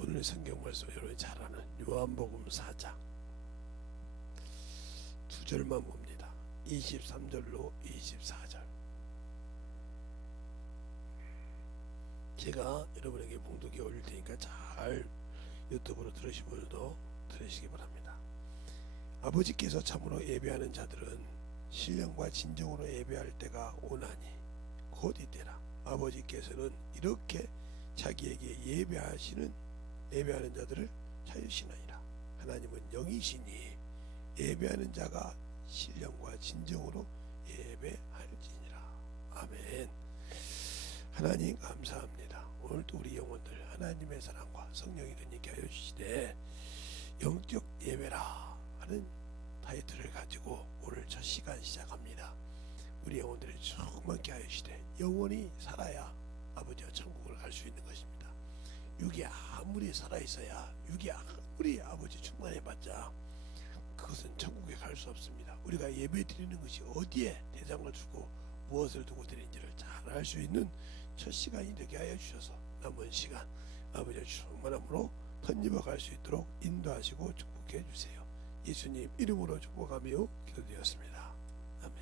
오늘 성경 말씀 여러분이 잘 아는 요한복음 4장 2절만 봅니다. 23절로 24절. 제가 여러분에게 봉독해 올릴 테니까 잘 유튜브로 들으시고도 들으시기 바랍니다. 아버지께서 참으로 예배하는 자들은 신령과 진정으로 예배할 때가 오나니 곧 이때라. 아버지께서는 이렇게 자기에게 예배하는 자들을 찾으시나이다. 하나님은 영이시니 예배하는 자가 신령과 진정으로 예배할지니라. 아멘. 하나님 감사합니다. 오늘도 우리 영혼들 하나님의 사랑과 성령이 되게 하여 주시되 영적 예배라 하는 타이틀을 가지고 오늘 첫 시간 시작합니다. 우리 영혼들을 충만케 하여 주시되 영원히 살아야 아버지와 천국을 갈 수 있는 것입니다. 육이 아무리 살아있어야 육이 아무리 아버지 충만해봤자 그것은 천국에 갈 수 없습니다. 우리가 예배 드리는 것이 어디에 대상을 두고 무엇을 두고 드리는지를 잘 알 수 있는 첫 시간이 되게 하여 주셔서 남은 시간 아버지의 충만함으로 덧입어 갈 수 있도록 인도하시고 축복해 주세요. 예수님 이름으로 축복하며 기도드렸습니다. 아멘.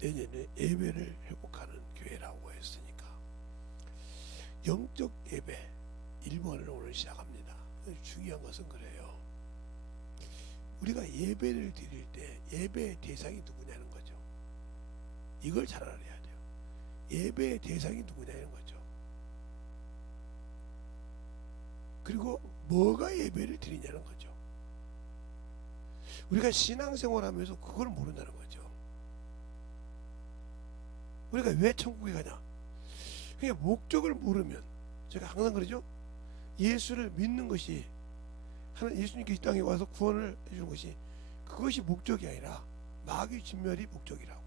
내년에 예배를 회복하는 교회라고 했으니까 영적 예배 1번을 오늘 시작합니다. 중요한 것은 그래요. 우리가 예배를 드릴 때 예배의 대상이 누구냐는 거죠. 이걸 잘 알아야 돼요. 예배의 대상이 누구냐는 거죠. 그리고 뭐가 예배를 드리냐는 거죠. 우리가 신앙생활하면서 그걸 모른다는 거죠. 우리가 왜 천국에 가냐? 그냥 목적을 모르면, 제가 항상 그러죠. 예수를 믿는 것이, 예수님께 이 땅에 와서 구원을 해주는 것이, 그것이 목적이 아니라 마귀 진멸이 목적이라고.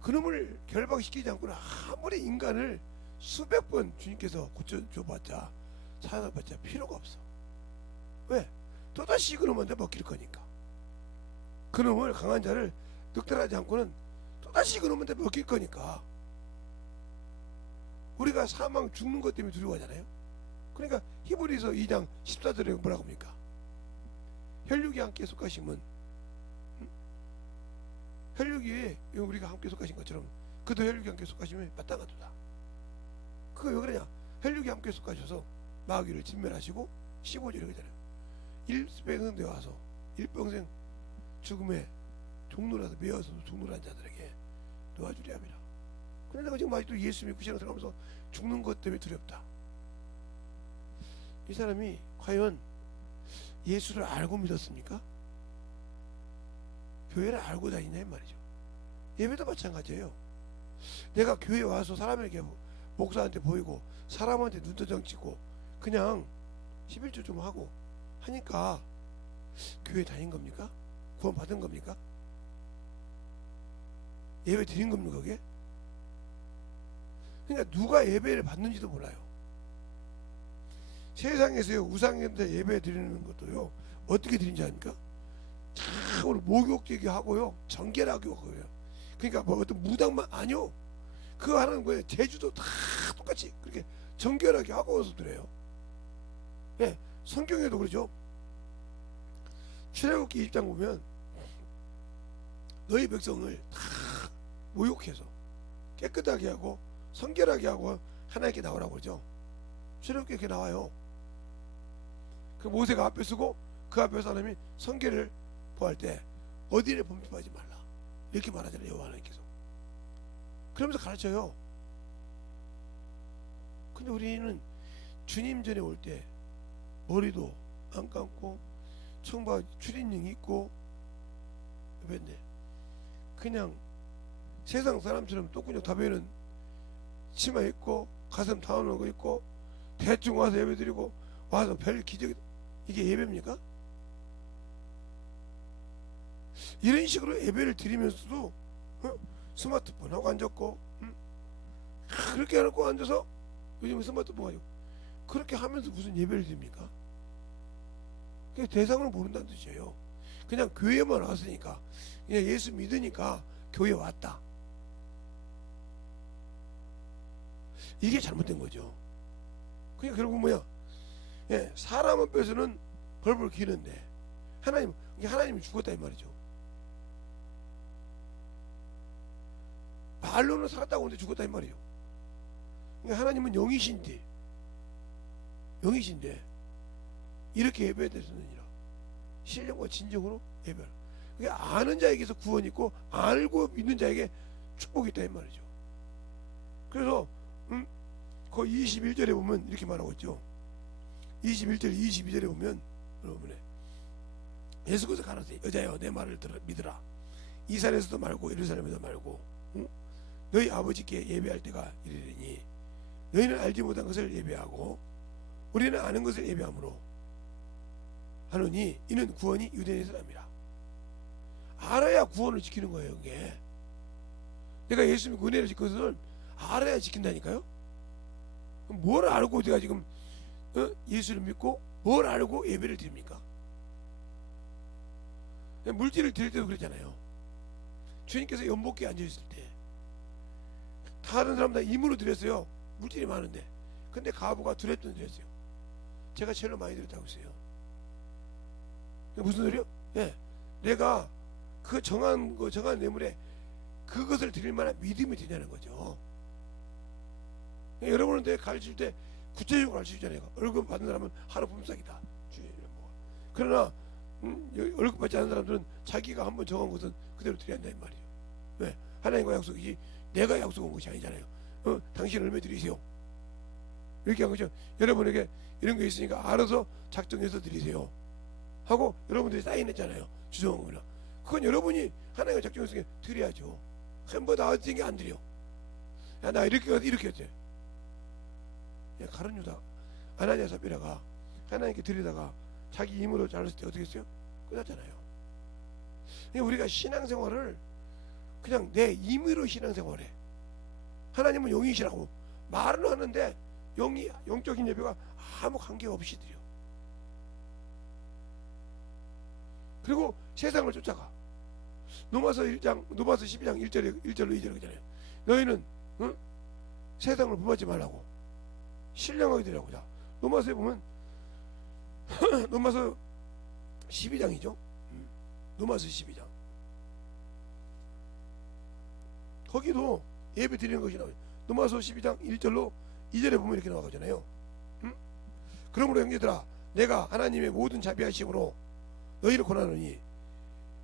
그놈을 결박시키지 않고는 아무리 인간을 수백 번 주님께서 고쳐줘봤자 사용해봤자 필요가 없어. 왜? 또다시 그놈한테 먹힐 거니까. 그놈을, 강한 자를 늑탈하지 않고는 또다시 그놈한테 먹힐 거니까. 우리가 사망 죽는 것 때문에 두려워하잖아요. 그러니까 히브리서 2장 14절에 뭐라고 합니까? 혈육이 함께 속하심은, 혈육이 우리가 함께 속하신 것처럼 그도 혈육이 함께 속하시면 마땅하도다. 그거 왜 그러냐? 혈육이 함께 속하셔서 마귀를 진멸하시고 15절에 그러잖아요. 일평생 와서 일평생 죽음의 종로라서 매어서도 종로란 자들에게 도와주려 합니다. 그런데 내가 지금 아직도 예수 믿고 신앙생활하면서 죽는 것 때문에 두렵다. 이 사람이 과연 예수를 알고 믿었습니까? 교회를 알고 다니냐 이 말이죠. 예배도 마찬가지예요. 내가 교회에 와서 사람에게, 목사한테 보이고 사람한테 눈도장 찍고 그냥 11조 좀 하고 하니까 교회 다닌 겁니까? 구원 받은 겁니까? 예배 드린 겁니까 그게? 그러니까 누가 예배를 받는지도 몰라요. 세상에서요 우상한테 예배 드리는 것도요 어떻게 드린지 아닙니까? 참 목욕되게 하고요 정결하게 하고요. 그러니까 뭐 어떤 무당만 아니요. 그거 하는 거예요. 제주도 다 똑같이 그렇게 정결하게 하고 와서 드려요. 예, 성경에도 그러죠. 출애굽기 1장 보면 너희 백성을 다 모욕해서 깨끗하게 하고 성결하게 하고 하나님께 나오라고 그러죠. 출애굽기 이렇게 나와요. 그 모세가 앞에 서고 그 앞에서 하나님이 성결을 보할 때 어디를 범접하지 말라 이렇게 말하잖아요. 여호와 하나님께서. 그러면서 가르쳐요. 근데 우리는 주님 전에 올 때 머리도 안 감고 청바 출인증 있고 그냥 세상 사람처럼 똥구녕 다 베는 치마 입고 가슴 다운하고 있고 대충 와서 예배 드리고 와서 별 기적, 이게 예배입니까? 이런 식으로 예배를 드리면서도 스마트폰 하고 앉았고 그렇게 해놓고 앉아서 요즘 스마트폰 가지고 그렇게 하면서 무슨 예배를 드립니까? 그게 대상을 모른다는 뜻이에요. 그냥 교회만 왔으니까 그냥 예수 믿으니까 교회 왔다. 이게 잘못된 거죠. 그게 결국 뭐야? 예, 사람 앞에서는 벌벌 기는데 하나님은 죽었다 이 말이죠. 말로는 살았다고 하는데 죽었다 이 말이에요. 그러니까 하나님은 영이신데 이렇게 예배해야 되느니라. 신령과 진정으로 예배하라. 그러니까 아는 자에게서 구원이 있고 알고 믿는 자에게 축복이 있다 이 말이죠. 그래서 그 21절에 보면 이렇게 말하고 있죠. 21절 22절에 보면 여러분의 예수께서 가라사대 여자여 내 말을 믿으라. 이 산에서도 말고 예루살렘에도 말고 너희 아버지께 예배할 때가 이르리니 너희는 알지 못한 것을 예배하고 우리는 아는 것을 예배함으로 하노니 이는 구원이 유대인에서 납니다. 알아야 구원을 지키는 거예요. 이게 내가 예수 믿고 은혜를 지킨 것을 알아야 지킨다니까요. 뭘 알고 내가 지금 예수를 믿고 뭘 알고 예배를 드립니까? 물질을 드릴 때도 그랬잖아요. 주님께서 연복기에 앉아있을 때 다른 사람 다 임으로 드렸어요. 물질이 많은데. 근데 가부가 두랩돈 드렸어요. 제가 제일로 많이 드렸다고 했어요. 무슨 소리요? 예, 내가 그 정한 뇌물에 그것을 드릴 만한 믿음이 되냐는 거죠. 여러분은 내 가르칠 때 구체적으로 가르치잖아요. 월급 받는 사람은 하루 품삯이다. 그러나 월급 받지 않는 사람들은 자기가 한번 정한 것은 그대로 드려야 한다 이 말이에요. 왜? 하나님과 약속이지 내가 약속한 것이 아니잖아요. 당신 얼마 드리세요. 이렇게 한 거죠. 여러분에게 이런 게 있으니까 알아서 작정해서 드리세요 하고 여러분들이 사인했잖아요. 주정한 거나 그건 여러분이 하나님과 작정해서 드려야죠. 한번 다 얻은 게 안 드려. 야, 나 이렇게 했대. 가룟 유다 아나니아 삽비라가 하나님께 드리다가 자기 힘으로 잘랐을 때 어떻게 했어요? 끝났잖아요. 우리가 신앙생활을 그냥 내 임의로 신앙생활해. 하나님은 영이시라고 말은 하는데 영적인 예배가 아무 관계가 없이 드려. 그리고 세상을 쫓아가. 로마서 12장 1절로 2절 그러잖아요. 너희는 세상을 본받지 말라고 신령하게 되라고. 자, 로마서에 보면 로마서 12장이죠. 로마서 12장 거기도 예배 드리는 것이 나와요. 로마서 12장 1절로 2절에 보면 이렇게 나와가잖아요. 그러므로 형제들아 내가 하나님의 모든 자비하심으로 너희를 권하노니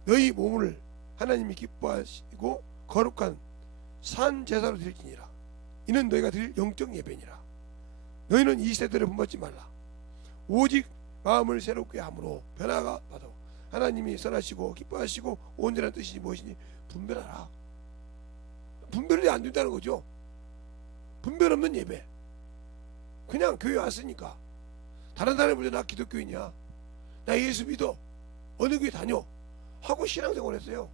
너희 몸을 하나님이 기뻐하시고 거룩한 산 제사로 드릴지니라. 이는 너희가 드릴 영적 예배니라. 너희는 이 세대를 본받지 말라. 오직 마음을 새롭게 함으로 변화가 받아 하나님이 선하시고 기뻐하시고 온전한 뜻이 무엇이니 분별하라. 분별이 안 된다는 거죠. 분별 없는 예배. 그냥 교회 왔으니까 다른 사람이 나 기독교인이야, 나 예수 믿어, 어느 교회 다녀 하고 신앙생활 했어요.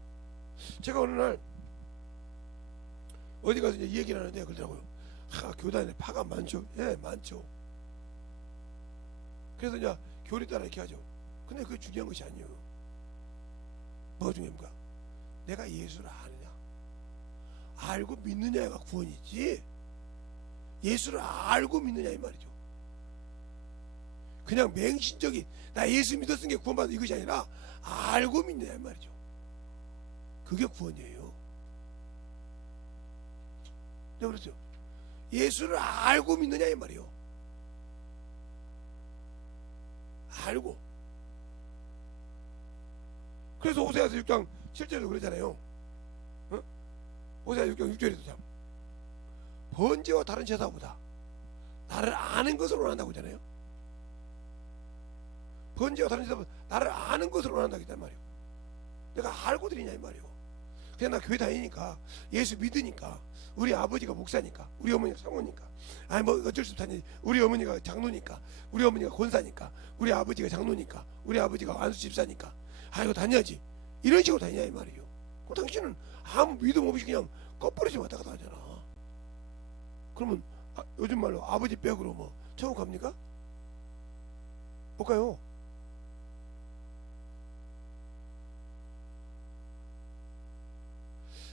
제가 어느 날 어디 가서 이 얘기를 하는데 그러더라고요. 교단에 파가 많죠. 예, 많죠. 그래서 이제 교리 따라 이렇게 하죠. 근데 그게 중요한 것이 아니에요. 뭐가 중요합니까? 내가 예수를 아느냐, 알고 믿느냐가 구원이지, 예수를 알고 믿느냐 이 말이죠. 그냥 맹신적인 나 예수 믿었으니까 구원받는 이것이 아니라 알고 믿느냐 이 말이죠. 그게 구원이에요. 네, 그렇죠. 예수를 알고 믿느냐 이 말이에요. 알고. 그래서 호세아서 6장 7절에도 그러잖아요. 호세아 6장 6절에도 참 번제와 다른 제사보다 나를 아는 것을 원한다고 하잖아요. 번제와 다른 제사보다 나를 아는 것을 원한다고 했단 말이에요. 내가 알고 드리냐 이 말이에요. 그냥 나 교회 다니니까, 예수 믿으니까, 우리 아버지가 목사니까, 우리 어머니가 사모니까, 아니 뭐 어쩔 수 없다니, 우리 어머니가 장로니까, 우리 어머니가 권사니까, 우리 아버지가 장로니까, 우리 아버지가 안수 집사니까, 이거 다녀야지, 이런 식으로 다니냐 이 말이에요. 그럼 당신은 아무 믿음 없이 그냥 껍버리지 왔다 갔다 하잖아. 그러면 요즘 말로 아버지 벽으로 뭐 천국 갑니까? 못 가요.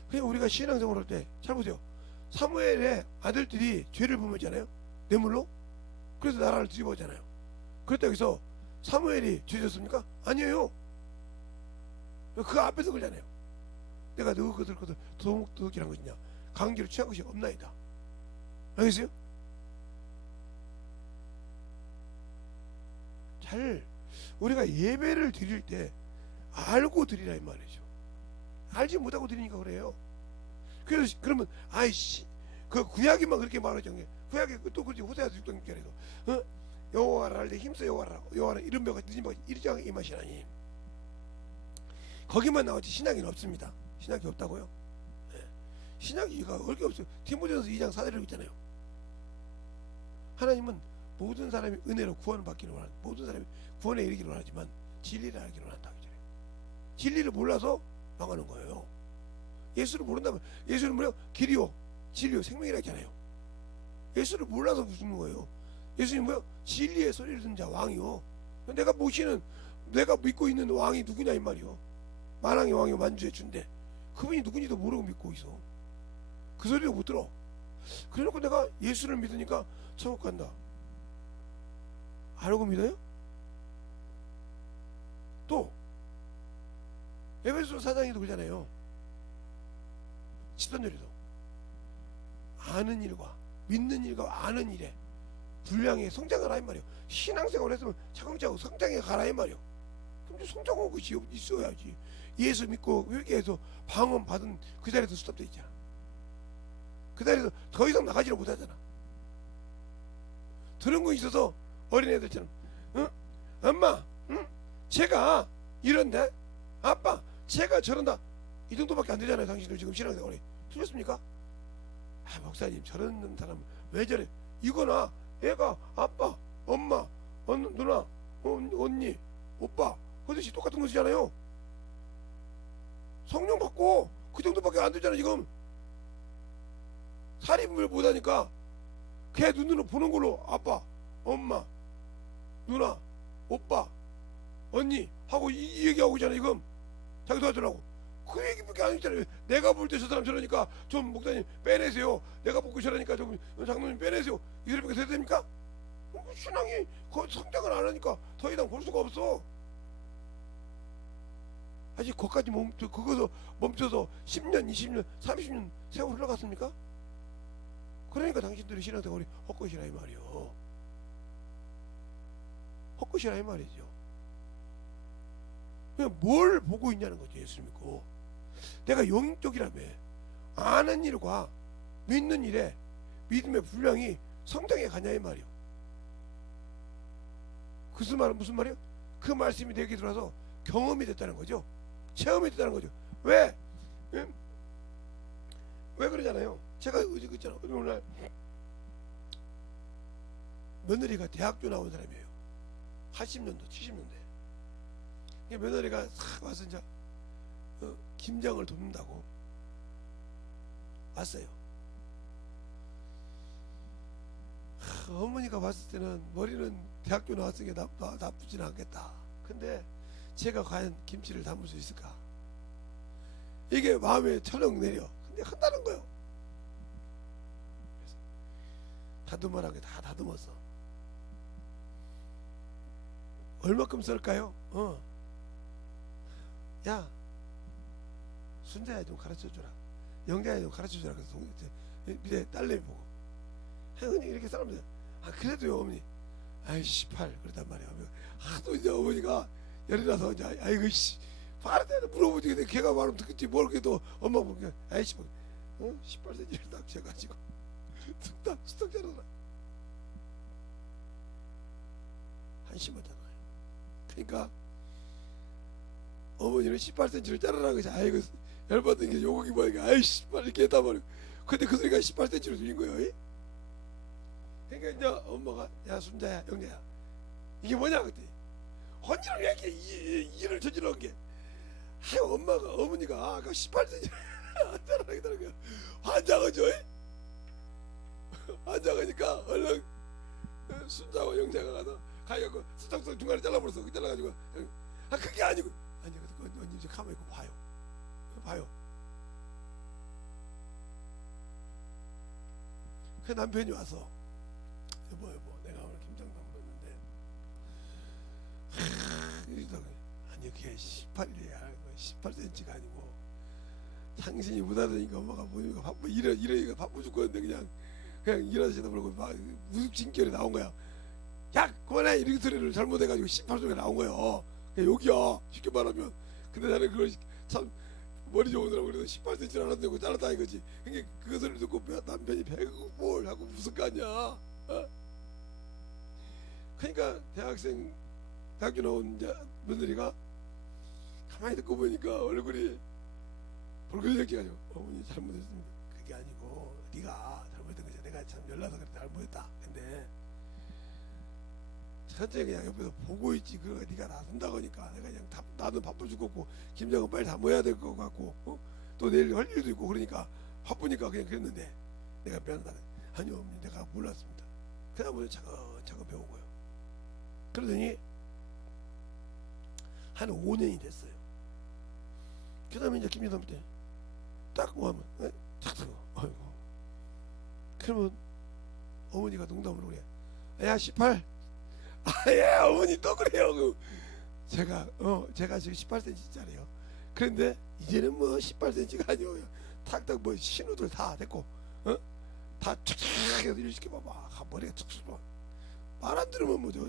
그냥 우리가 신앙생활 할 때 잘 보세요. 사무엘의 아들들이 죄를 범했잖아요. 뇌물로. 그래서 나라를 뒤집어잖아요. 그랬다 여기서 사무엘이 죄졌습니까? 아니에요. 그 앞에서 그러잖아요. 내가 너 그들 도둑질한 것이냐 강제로 취한 것이 없나이다. 알겠어요? 잘 우리가 예배를 드릴 때 알고 드리라 이 말이죠. 알지 못하고 드리니까 그래요. 그래서 그러면 아이씨 그 구약이만 그렇게 말하죠. 구약이 또 그렇지. 호세아서 6장 6절에서 여호와를 할 때 힘써 여호와라 이런 뼈가 늦은 뼈가 이르장 이 맛이라니. 거기만 나오지 신약에는 없습니다. 신약이 없다고요? 네. 신약이가 얼게 없어요. 디모데전서 2장 4절에 있잖아요. 하나님은 모든 사람이 은혜로 구원을 받기를 원하는 모든 사람이 구원에 이르기를 원하지만 진리를 알기를 원한다. 진리를 몰라서 망하는 거예요. 예수를 모른다면 예수는 뭐예요? 길이요 진리요 생명이라 했잖아요. 예수를 몰라서 죽는 거예요. 예수님 뭐예요? 진리의 소리를 듣는 자 왕이요. 내가 모시는 내가 믿고 있는 왕이 누구냐 이 말이요. 만왕의 왕이요 만주의 주인데 그분이 누군지도 모르고 믿고 있어. 그 소리도 못 들어. 그래놓고 내가 예수를 믿으니까 천국 간다. 알고 믿어요? 또 에베소 4장에도 그러잖아요. 13절에도 아는 일과 믿는 일과 아는 일에 분량의 성장하라 이 말이에요. 신앙생활을 했으면 차근차근 성장해 가라 이 말이에요. 근데 성장한 것이 있어야지. 예수 믿고 회개해서 방언 받은 그 자리에서 스톱돼 있잖아. 그 자리에서 더 이상 나가지를 못하잖아. 들은 거 있어서 어린애들처럼 응? 엄마 응? 제가 이런데 아빠 제가 저런다 이 정도밖에 안 되잖아요. 당신들 지금 신앙생활이 틀렸습니까? 아 목사님 저런 사람 왜 저래? 이거나 애가 아빠 엄마 누나 언니 오빠 그것이 똑같은 것이잖아요. 성령 받고 그 정도밖에 안 되잖아. 지금 살인을 못하니까 걔 눈으로 보는 걸로 아빠 엄마 누나 오빠 언니 하고 이 얘기하고 있잖아. 지금 자기 도와주라고 그 얘기밖에 안 했잖아요. 내가 볼 때 저 사람 저러니까 좀 목사님 빼내세요. 내가 보고 저러니까 좀 장로님 빼내세요. 이 소리밖에 돼야 됩니까? 신앙이 성장을 안 하니까 더 이상 볼 수가 없어. 아직 거기까지 그거서 멈춰서 10년 20년 30년 세월 흘러갔습니까? 그러니까 당신들이 신앙생활이 헛것이라 이 말이요. 헛것이라 이 말이죠. 그냥 뭘 보고 있냐는 거죠. 예수 믿고 내가 영적이라며 아는 일과 믿는 일에 믿음의 분량이 성장해 가냐 이 말이요. 그 말은 무슨 말이요? 그 말씀이 내게 들어와서 경험이 됐다는 거죠. 체험이 됐다는 거죠. 왜? 왜 그러잖아요. 제가 있잖아. 오늘 며느리가 대학교 나온 사람이에요. 80년도 70년대 며느리가 싹 와서 이제 김장을 돕는다고 왔어요. 어머니가 봤을 때는 머리는 대학교 나왔으니까 나쁘지는 않겠다. 근데 제가 과연 김치를 담을 수 있을까? 이게 마음에 철렁 내려. 근데 한다는 거예요. 그래서 다듬어란 게 다 다듬었어. 얼마큼 쓸까요? 야 순자야 좀 가르쳐주라. 영자야 좀 가르쳐주라. 그래서 밑에 딸내미 보고 형님 이렇게 사람들 그래도요 어머니 아이 18 그랬단 말이야. 하도 이제 어머니가 열이 나서 이제 아이고 씨 말한테 물어보지. 근데 걔가 말하면 듣겠지. 뭘 그래도 엄마 보니까 아이 18 18cm를 딱 재가지고 뚝딱 자르라. 한심하잖아요. 그러니까 어머니는 18cm를 자르라고 해서 아이고 열받은 게 요곡이 뭐니까 아이 18 이렇게 했단 말이야. 근데 그 소리가 18cm로 들린 거예요. 그러니까 이제 엄마가 야 순자야 영자야 이게 뭐냐 그때 언니는 왜 이렇게 일을 저질러온 게 어머니가 아까 18cm 안 자라겠다는 거야. 환장하죠. 환장하니까 얼른 순자와 영자가 가서 가갖고 수정성 중간에 잘라버렸어. 잘라가지고 그게 아니고 아니 언니 이제 가만히 있고 봐요. 그 남편이 와서 여보 내가 오늘 아니 그게 18이야. 18cm가 아니고 당신이 못 하더니까 엄마가 보니까 바빠 이러니까 바빠 죽겠는데 그냥 일어나시다 보고 막 무슨 나온 거야. 야 그만해 이렇게 소리를 잘못해가지고 18소리가 나온 거예요. 여기야 쉽게 말하면. 근데 나는 그걸 참 머리 좋은 사람 그래서 18cm 알았다고 잘랐다 이거지. 그러니까 그 소리를 듣고 남편이 배고 뭘 하고 무슨 거 아니야. 어? 그러니까 대학교 나온 이제 며느리가 가만히 듣고 보니까 얼굴이 벌거지게 어머니 잘못했습니다. 그게 아니고 네가 잘못했던 거지. 내가 참 연락해서 그래 잘못했다. 근데 천천히 그냥 옆에서 보고 있지. 그거 네가 나선다고 하니까 내가 그냥 나도 바빠 죽겠고 김장은 빨리 다 모여야 될 것 같고 또 내일 할 일도 있고 그러니까 바쁘니까 그냥 그랬는데 내가 미안하다. 아니요 어머니 내가 몰랐습니다. 그냥 먼저 차근차근 배운 거예요. 그러더니 한 5년이 됐어요. 그 다음에 이제 김장할 때딱 하면 탁 쓰고 아이고. 그러면 어머니가 농담으로 그래. 야 18. 아예 어머니 또 그래요. 제가 지금 18cm짜리요. 그런데 이제는 뭐 18cm가 아니에요. 탁탁 뭐 신우들 다 됐고 다 촥촥 해서 이렇게 봐봐. 머리가 툭툭 말 안 들으면 뭐 저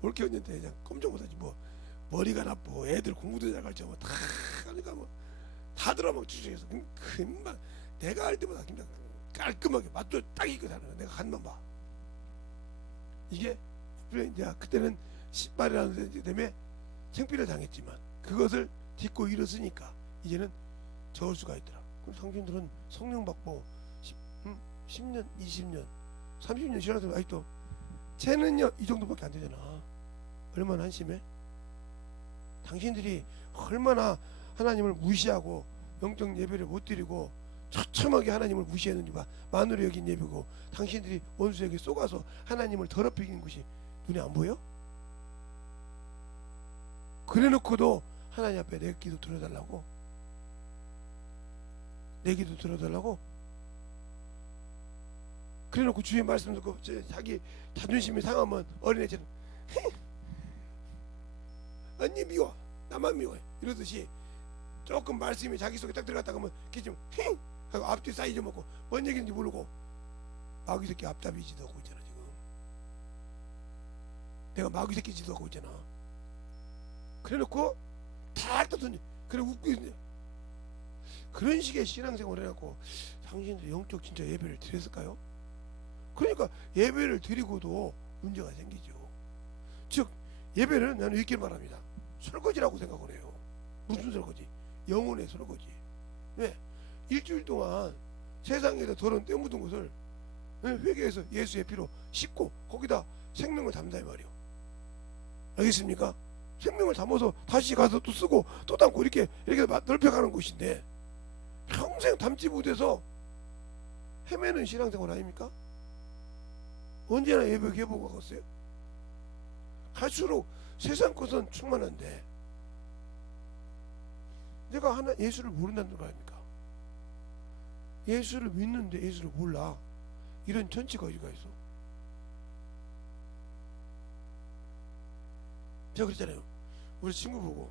올케 언니한테 그냥 꼼짝 못하지. 뭐 머리가 나쁘고 애들 공부도 잘 가르쳐 뭐다 하니까 뭐 다 들어 막 추측해서 금방 내가 할 때보다 그냥 깔끔하게 맛도 딱 있고 사는 내가 간만 봐. 이게 이제 그때는 18이라는 데 때문에 창피를 당했지만 그것을 딛고 일었으니까 이제는 저을 수가 있더라. 그럼 당신들은 성령 받고 10년, 20년, 30년 지나서 아직도 쟤는요 이 정도밖에 안 되잖아. 얼마나 한심해? 당신들이 얼마나 하나님을 무시하고 영적 예배를 못 드리고 처참하게 하나님을 무시했는지 봐. 만으로 여긴 예배고 당신들이 원수에게 쏘가서 하나님을 더럽히는 것이 눈에 안 보여? 그래놓고도 하나님 앞에 내 기도 들어달라고? 내 기도 들어달라고? 그래놓고 주의 말씀 듣고 자기 자존심이 상하면 어린애처럼 언니 미워 나만 미워해 이러듯이 조금 말씀이 자기 속에 딱 들어갔다 그러면 기좀 하고 앞뒤 사이즈 먹고 뭔 얘기인지 모르고 마귀 새끼 앞잡이 지도하고 있잖아. 지금 내가 마귀 새끼 지도하고 있잖아. 그래놓고 탁 던져 그래 웃고 있네. 그런 식의 신앙생활을 해갖고 당신들 영적 진짜 예배를 드렸을까요? 그러니까 예배를 드리고도 문제가 생기죠. 즉 예배는 나는 이렇게 말합니다. 설거지라고 생각을 해요. 무슨 설거지? 영혼의 설거지. 왜? 일주일 동안 세상에서 더러운 때 묻은 것을 회개해서 예수의 피로 씻고 거기다 생명을 담다 이 말이요. 알겠습니까? 생명을 담아서 다시 가서 또 쓰고 또 담고 이렇게 넓혀가는 곳인데 평생 담지 못해서 헤매는 신앙생활 아닙니까? 언제나 예배 해보고 가겠어요? 갈수록 세상 것은 충만한데 내가 하나 예수를 모른다는 거 아닙니까? 예수를 믿는데 예수를 몰라. 이런 천치가 어디가 있어? 제가 그랬잖아요. 우리 친구 보고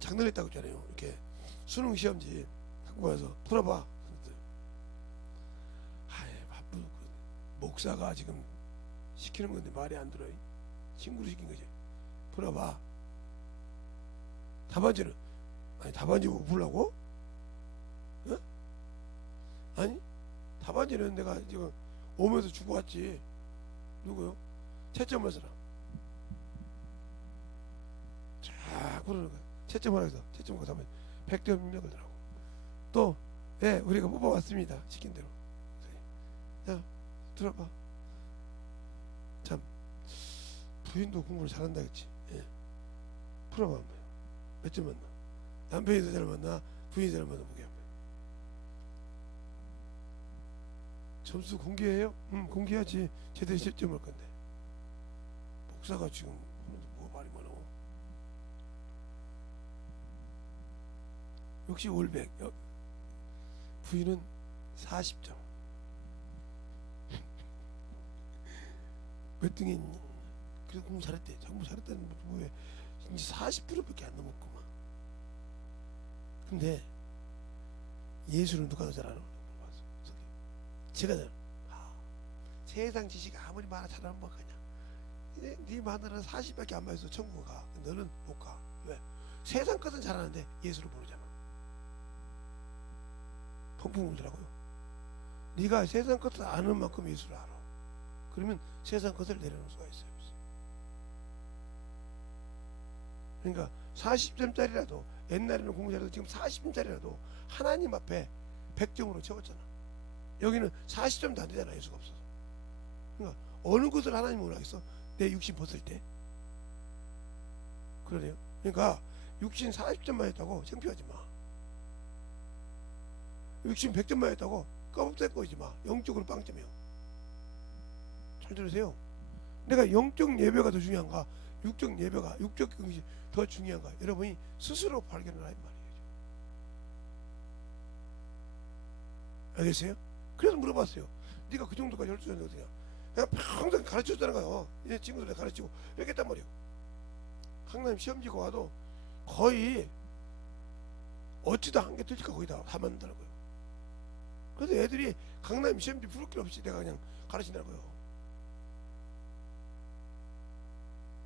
장난했다고 했잖아요. 이렇게 수능 시험지 갖고 와서 풀어봐. 아예 바쁜 목사가 지금 시키는 건데 말이 안 들어. 친구로 시킨 거지. 풀어봐. 답안지는 아니 답안지 뭐 풀라고? 어? 아니 답안지는 내가 지금 오면서 주고 왔지. 누구요? 채점을 쓰라. 자 그러는 거야. 채점을 해서 채점 가서 하면 100점 입력을 더라고. 또 예, 우리가 뽑아왔습니다. 시킨 대로. 야 들어봐. 참 부인도 공부를 잘한다 그치? 예. 풀어봐. 몇 점 만나? 남편이 더 잘 만나? 부인이 잘 만나 보게 한번. 점수 공개해요? 공개하지. 제대로 채점할 건데. 목사가 지금 뭐 말이 많아. 역시 올백. 부인은 40점. 몇 등했니? 그 공부 잘했대. 공부 잘했다는 뭐에 이제 40%밖에 안 넘었구만. 근데 예수는 누가 더 잘 알아? 제가 잘. 세상 지식이 아무리 많아 잘하면 뭐 그냥 네 마누라는 40밖에 안 맞아서 천국 가. 너는 못 가. 왜? 세상 것은 잘하는데 예수를 모르잖아. 펑펑 울더라고요. 네가 세상 것을 아는 만큼 예수를 알아. 그러면 세상 것을 내려놓을 수가 있어요. 그러니까 40점짜리라도 옛날에는 공부 잘해도 지금 40점짜리라도 하나님 앞에 100점으로 채웠잖아. 여기는 40점도 안 되잖아. 예수가 없어서. 그러니까 어느 것을 하나님 원하겠어? 내 육신 벗을 때. 그러네요. 그러니까 육신 40점만 했다고 창피하지 마. 육신 100점만 했다고 까먹대거리지 마. 영적으로 빵점이요. 잘 들으세요. 내가 영적 예배가 더 중요한가, 육적 예배가, 육적 경시 더 중요한가, 여러분이 스스로 발견을 하는 말이에요. 알겠어요? 그래서 물어봤어요. 네가 그 정도까지 할 수 있는 어디냐? 내가 평생 가르쳐줬잖아요. 이제 친구들 가르치고 이렇게 했단 말이에요. 강남 시험지고 와도 거의 어찌다 한 개 틀릴까 거의 다 만든다고요. 그래서 애들이 강남 시험지 부를 길 없이 내가 그냥 가르친다고요.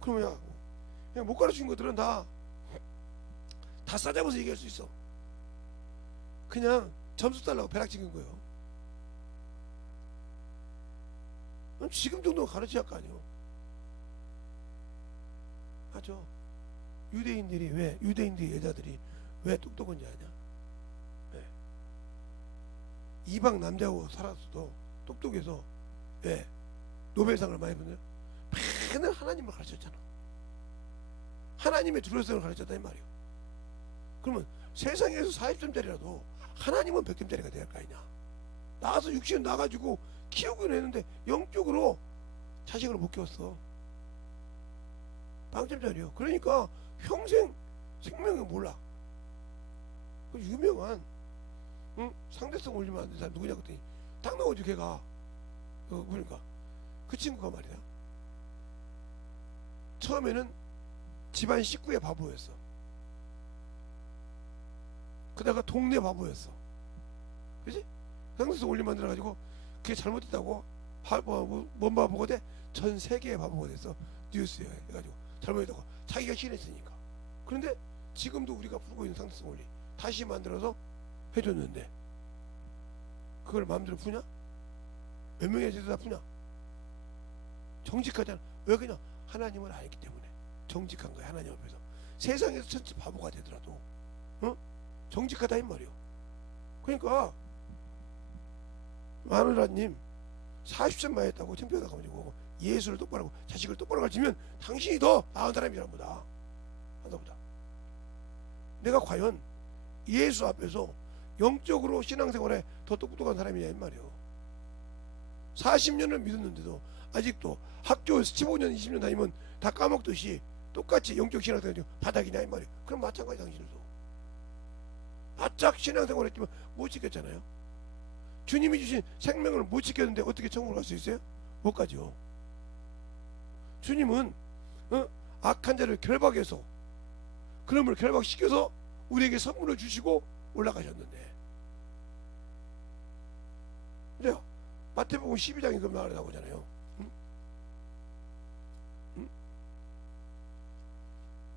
그러면 그냥 못 가르친 것들은 다 싸잡아서 얘기할 수 있어. 그냥 점수 달라고 벼락 찍은 거예요. 지금 정도는 가르쳐야 할 거 아니에요. 맞죠? 유대인들이 여자들이 왜 똑똑한지 아냐? 네. 이방 남자하고 살았어도 똑똑해서 왜 노벨상을 많이 받나요? 맨날 하나님을 가르쳤잖아. 하나님의 두려움을 가르쳤다 이 말이에요. 그러면 세상에서 40점짜리라도 하나님은 100점짜리가 돼야 할 거 아니냐. 나가서 육신 나가지고 키우긴 했는데 영적으로 자식을 못 키웠어. 빵점짜리요. 그러니까 평생 생명을 몰라. 그 유명한 상대성 올리면 안 되는 사람 누구냐 그랬더니 딱 나오죠. 걔가 그러니까 그 친구가 말이야, 처음에는 집안 식구의 바보였어. 그다가 동네 바보였어. 그지? 상대성 올림 만들어가지고 그게 잘못됐다고 뭔 바보가 돼? 전 세계의 바보가 됐어. 뉴스에 해가지고 잘못했다고 자기가 신했으니까. 그런데 지금도 우리가 풀고 있는 상대성 원리 다시 만들어서 해줬는데 그걸 마음대로 푸냐? 몇 명의 제도 다 푸냐? 정직하잖아. 왜 그냥 하나님을 알기 때문에 정직한 거야. 하나님 앞에서 세상에서 천지 바보가 되더라도 정직하다 이 말이요. 그러니까 마누라님 40점 맞았다고 창피하다고 가지고 예수를 똑바로 하고 자식을 똑바로 가르치면 당신이 더 나은 사람이란 보다. 한다보다. 내가 과연 예수 앞에서 영적으로 신앙생활에 더 똑똑한 사람이냐 이 말이에요. 40년을 믿었는데도 아직도 학교에서 15년 20년 다니면 다 까먹듯이 똑같이 영적 신앙생활 바닥이냐 이 말이에요. 그럼 마찬가지 당신도 바짝 신앙생활 했지만 못 지켰잖아요. 주님이 주신 생명을 못 지켰는데 어떻게 천국을 갈 수 있어요? 못 가죠. 주님은 악한 자를 결박해서 그놈을 결박시켜서 우리에게 선물을 주시고 올라가셨는데, 그래요. 마태복음 12장에 그 말이 나오잖아요. 응? 응?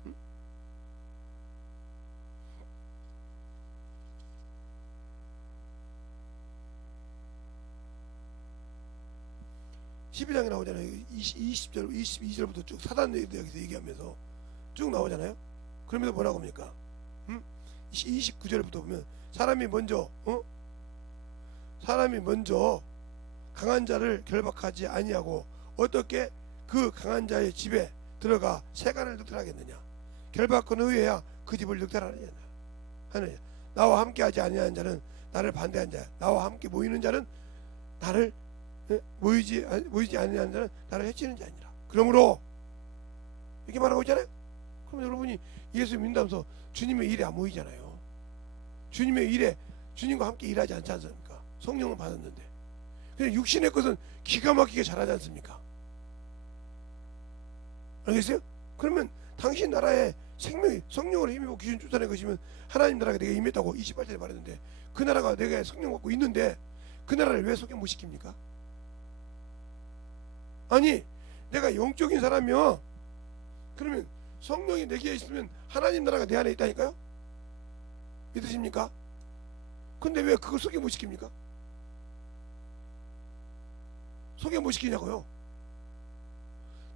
응? 12장에 나오잖아요. 20절, 22절부터 쭉 사단에 대해서 얘기하면서 쭉 나오잖아요. 그러면서 뭐라고 합니까? 29절부터 보면 사람이 먼저 강한 자를 결박하지 아니하고 어떻게 그 강한 자의 집에 들어가 세간을 늑탈하겠느냐. 결박한 후에야 그 집을 늑탈하느냐. 나와 함께하지 아니하는 자는 나를 반대한 자야. 나와 함께 모이는 자는 나를 모이지 아니하는 자는 나를 해치는 자니라. 그러므로 이렇게 말하고 있잖아요. 그럼 여러분이 예수 믿는다면서 주님의 일에 안 모이잖아요. 주님의 일에 주님과 함께 일하지 않지 않습니까? 성령을 받았는데. 근데 육신의 것은 기가 막히게 잘하지 않습니까? 알겠어요? 그러면 당신 나라에 생명이 성령으로 힘입고 귀신 쫓아낸 것이면 하나님 나라가 내게 임했다고 28절에 말했는데, 그 나라가 내게 성령 받고 있는데 그 나라를 왜 소개 못 시킵니까? 아니, 내가 영적인 사람이요, 그러면 성령이 내게 있으면 하나님 나라가 내 안에 있다니까요? 믿으십니까? 근데 왜 그걸 소개 못 시킵니까? 소개 못 시키냐고요?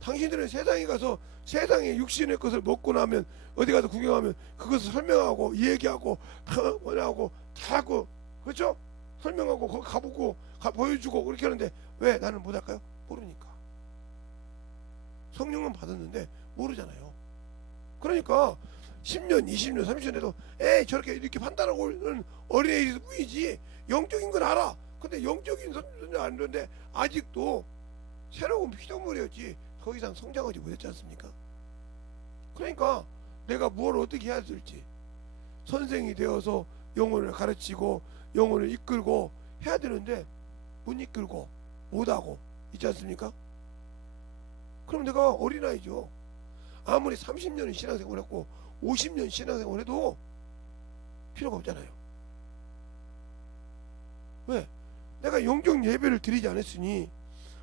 당신들은 세상에 가서 세상의 육신의 것을 먹고 나면 어디 가서 구경하면 그것을 설명하고 얘기하고 다 뭐냐고 다 하고, 그렇죠? 설명하고 거기 가보고 보여주고 그렇게 하는데 왜 나는 못할까요? 모르니까. 성령은 받았는데 모르잖아요. 그러니까 10년 20년 30년 해도 에이 저렇게 이렇게 판단하고 있는 어린애일 뿐이지 영적인 건 알아. 근데 영적인 선생님 안 되는데 아직도 새로운 피조물이었지 더 이상 성장하지 못했지 않습니까? 그러니까 내가 뭘 어떻게 해야 될지, 선생이 되어서 영혼을 가르치고 영혼을 이끌고 해야 되는데 못 이끌고 못하고 있지 않습니까? 그럼 내가 어린아이죠. 아무리 30년을 신앙생활 했고 50년 신앙생활 해도 필요가 없잖아요. 왜? 내가 영적 예배를 드리지 않았으니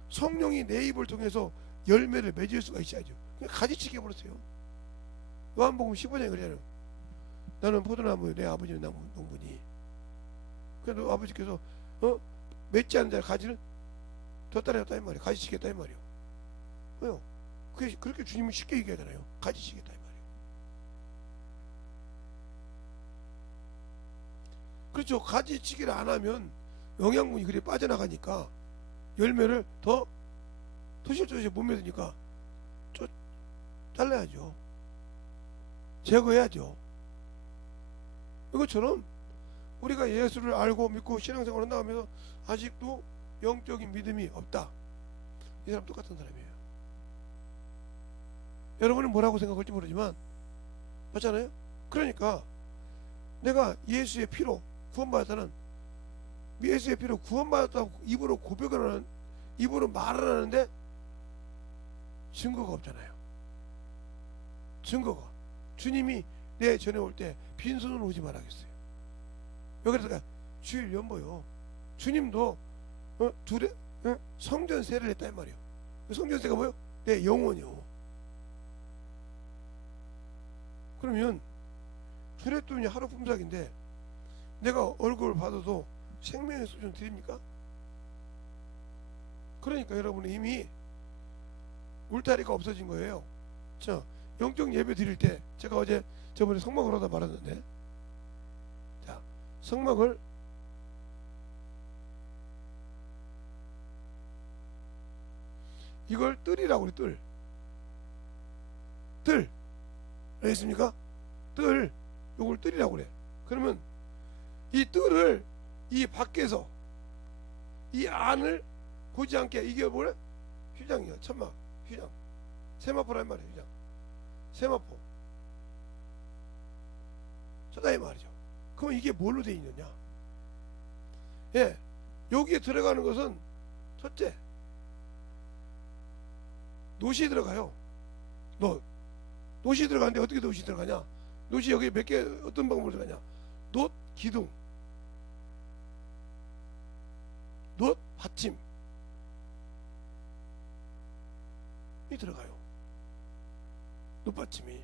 성령이 내 입을 통해서 열매를 맺을 수가 있어야죠. 그냥 가지치기 해버렸어요. 요한복음 15장에 그러잖아요. 나는 포도나무, 내 아버지는 나무 농부니. 그래도 아버지께서 맺지 않는 자를 가지는 더 따라했다 이 말이에요. 가지치겠다 이 말이에요. 왜요? 그렇게 주님은 쉽게 얘기하잖아요. 가지치겠다 이 말이에요. 그렇죠. 가지치기를 안 하면 영양분이 그리 빠져나가니까 열매를 더 토실토실 못 맺으니까 잘라야죠. 제거해야죠. 이것처럼 우리가 예수를 알고 믿고 신앙생활을 한다 하면서 아직도 영적인 믿음이 없다, 이 사람 똑같은 사람이에요. 여러분은 뭐라고 생각할지 모르지만 맞잖아요. 그러니까 내가 예수의 피로 구원받았다는, 예수의 피로 구원받았다고 입으로 고백을 하는, 입으로 말을 하는데 증거가 없잖아요. 증거가. 주님이 내 전에 올 때 빈손으로 오지 말아야겠어요. 여기다가 주일 연보요. 주님도 성전세를 했다 이 말이에요. 성전세가 뭐예요? 내 영혼이요. 그러면 두레돈이 하루 품삯인데 내가 얼굴을 받아도 생명의 수준 드립니까? 그러니까 여러분은 이미 울타리가 없어진 거예요. 자, 영적 예배 드릴 때 제가 어제 저번에 성막을 하다 말았는데, 자, 성막을 이걸 뜰이라고 그래. 뜰 알겠습니까? 뜰, 요걸 뜰이라고 그래. 그러면 이 뜰을 이 밖에서 이 안을 보지 않게, 이게 뭐래? 휘장이야. 천막, 휘장. 세마포란 말이야. 휘장, 세마포. 저다 이 말이죠. 그럼 이게 뭘로 되어 있느냐? 예, 여기에 들어가는 것은 첫째, 놋이 들어가요. 놋이 들어가는데 어떻게 놋이 들어가냐? 놋이 여기 몇 개, 어떤 방법으로 들어가냐? 놋 기둥, 놋 받침 이 들어가요. 놋 받침이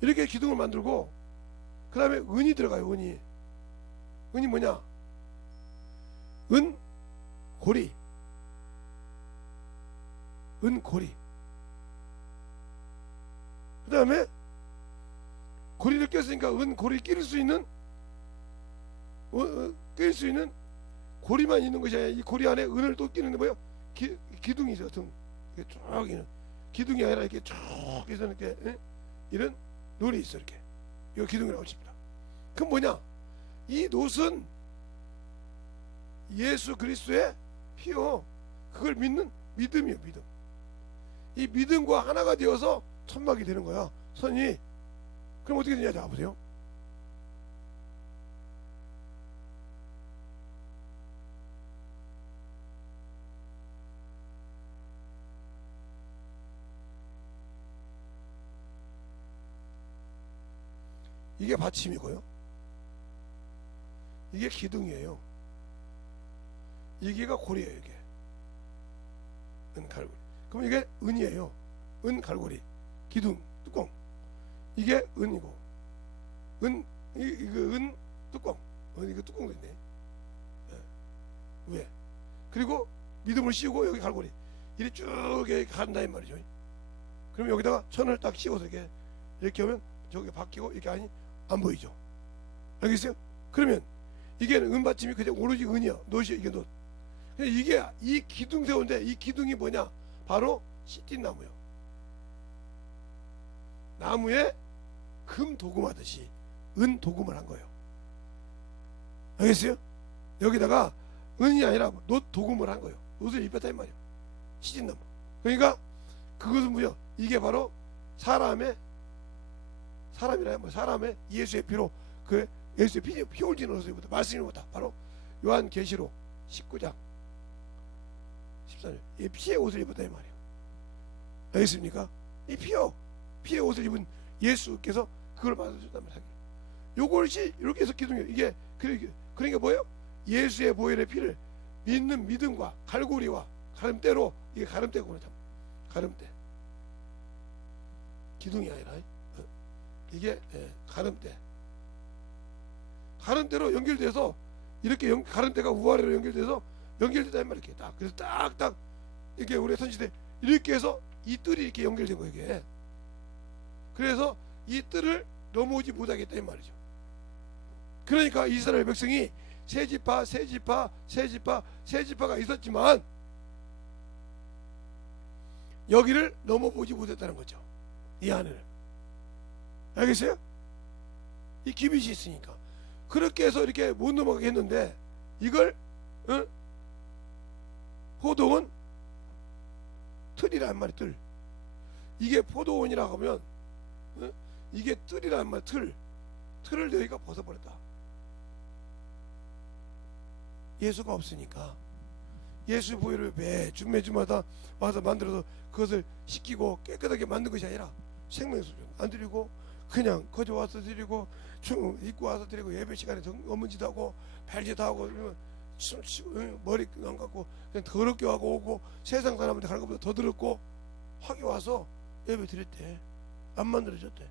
이렇게 기둥을 만들고, 그 다음에 은이 들어가요. 은이 뭐냐? 은고리. 그 다음에 고리를 꼈으니까 은고리 끼를 수 있는 고리만 있는 것이 아니라 이 고리 안에 은을 또 끼는 게 뭐예요? 기둥이 있어요. 등 이렇게 쭉 있는 기둥이 아니라 이렇게 쭉 해서 이렇게 이런 놋이 있어. 이렇게 이 기둥이라고 칩니다. 그럼 뭐냐? 이 놋은 예수 그리스도의 피요. 그걸 믿는 믿음이요. 믿음. 이 믿음과 하나가 되어서 천막이 되는 거야. 선이. 그럼 어떻게 되냐? 자 보세요. 이게 받침이고요. 이게 기둥이에요. 이게가 고리예요. 이게 은갈고리. 그럼 이게 은이에요. 은갈고리, 기둥, 뚜껑. 이게 은이고, 이거 은 뚜껑. 이거 뚜껑도 있네. 위에. 그리고 믿음을 씌우고 여기 갈고리. 이렇게 쭉 이렇게 간다 이 말이죠. 그럼 여기다가 천을 딱 씌워서 이렇게 하면 저기 바뀌고 이렇게 안 보이죠. 알겠어요? 그러면 이게 은받침이 그냥 오로지 은이야. 놋이 이게 놋. 근데 이게 이 기둥 세운데 이 기둥이 뭐냐? 바로 시띠나무요. 나무에 금 도금하듯이 은 도금을 한 거예요. 알겠어요? 여기다가 은이 아니라 놋 도금을 한 거예요. 놋을 입혔다 이 말이에요. 시띠나무. 그러니까 그것은 뭐죠? 이게 바로 사람의 예수의 피로 그 예수의 피 흘리는 옷을부터 말씀이부터 바로 요한계시록 19장 14절 이 피의 옷을 입었다 이 말이에요. 알겠습니까? 이 피의 옷을 입은 예수께서 그걸 받아줬단 말이에요. 요것이 이렇게 해서 기둥이에요. 이게 그러니까 뭐예요? 예수의 보혈의 피를 믿는 믿음과 갈고리와 가름대로 이게 가름대구나. 가름대 기둥이 아니라 이게 가름대로 연결돼서 이렇게 가름대가 우아래로 연결돼서 연결되다 이 말이야. 딱 그래서 딱딱 이게 우리 선지대 이렇게 해서 이 뜰이 이렇게 연결된 거예요. 이게 그래서 이 뜰을 넘어오지 못하겠다 이 말이죠. 그러니까 이스라엘 백성이 세 지파가 있었지만 여기를 넘어보지 못했다는 거죠. 이 안을. 알겠어요? 이 기빗이 있으니까 그렇게 해서 이렇게 못 넘어가게 했는데 이걸 포도원 틀이란 말이 틀. 이게 포도원이라고 하면 이게 뜰이란 말 틀을 너희가 벗어버렸다. 예수가 없으니까 예수 보혈을 매주마다 와서 만들어서 그것을 씻기고 깨끗하게 만든 것이 아니라 생명수 안 드리고 그냥 거저 와서 드리고 입고 와서 드리고 예배 시간에 업무 짓 하고 발짓 하고 머리 안 감고 그냥 더럽게 하고 오고 세상 사람한테 가는 것보다 더 더럽고 하기 와서 예배 드렸대. 안 만들어졌대.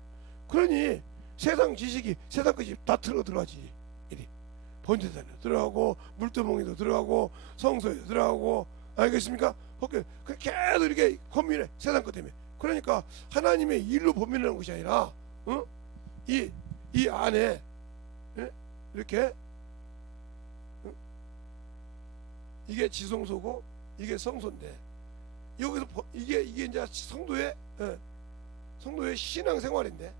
그러니 세상 지식이 세상 것이 다 들어가지. 이리 번제단에 들어가고 물두멍에도 들어가고 성소에 들어가고 알겠습니까? 그 계속 이렇게 범민해 세상 것 때문에. 그러니까 하나님의 일로 범민하는 것이 아니라 이 안에 이렇게 이게 지성소고 이게 성소인데 여기서 이게 이제 성도의 신앙생활인데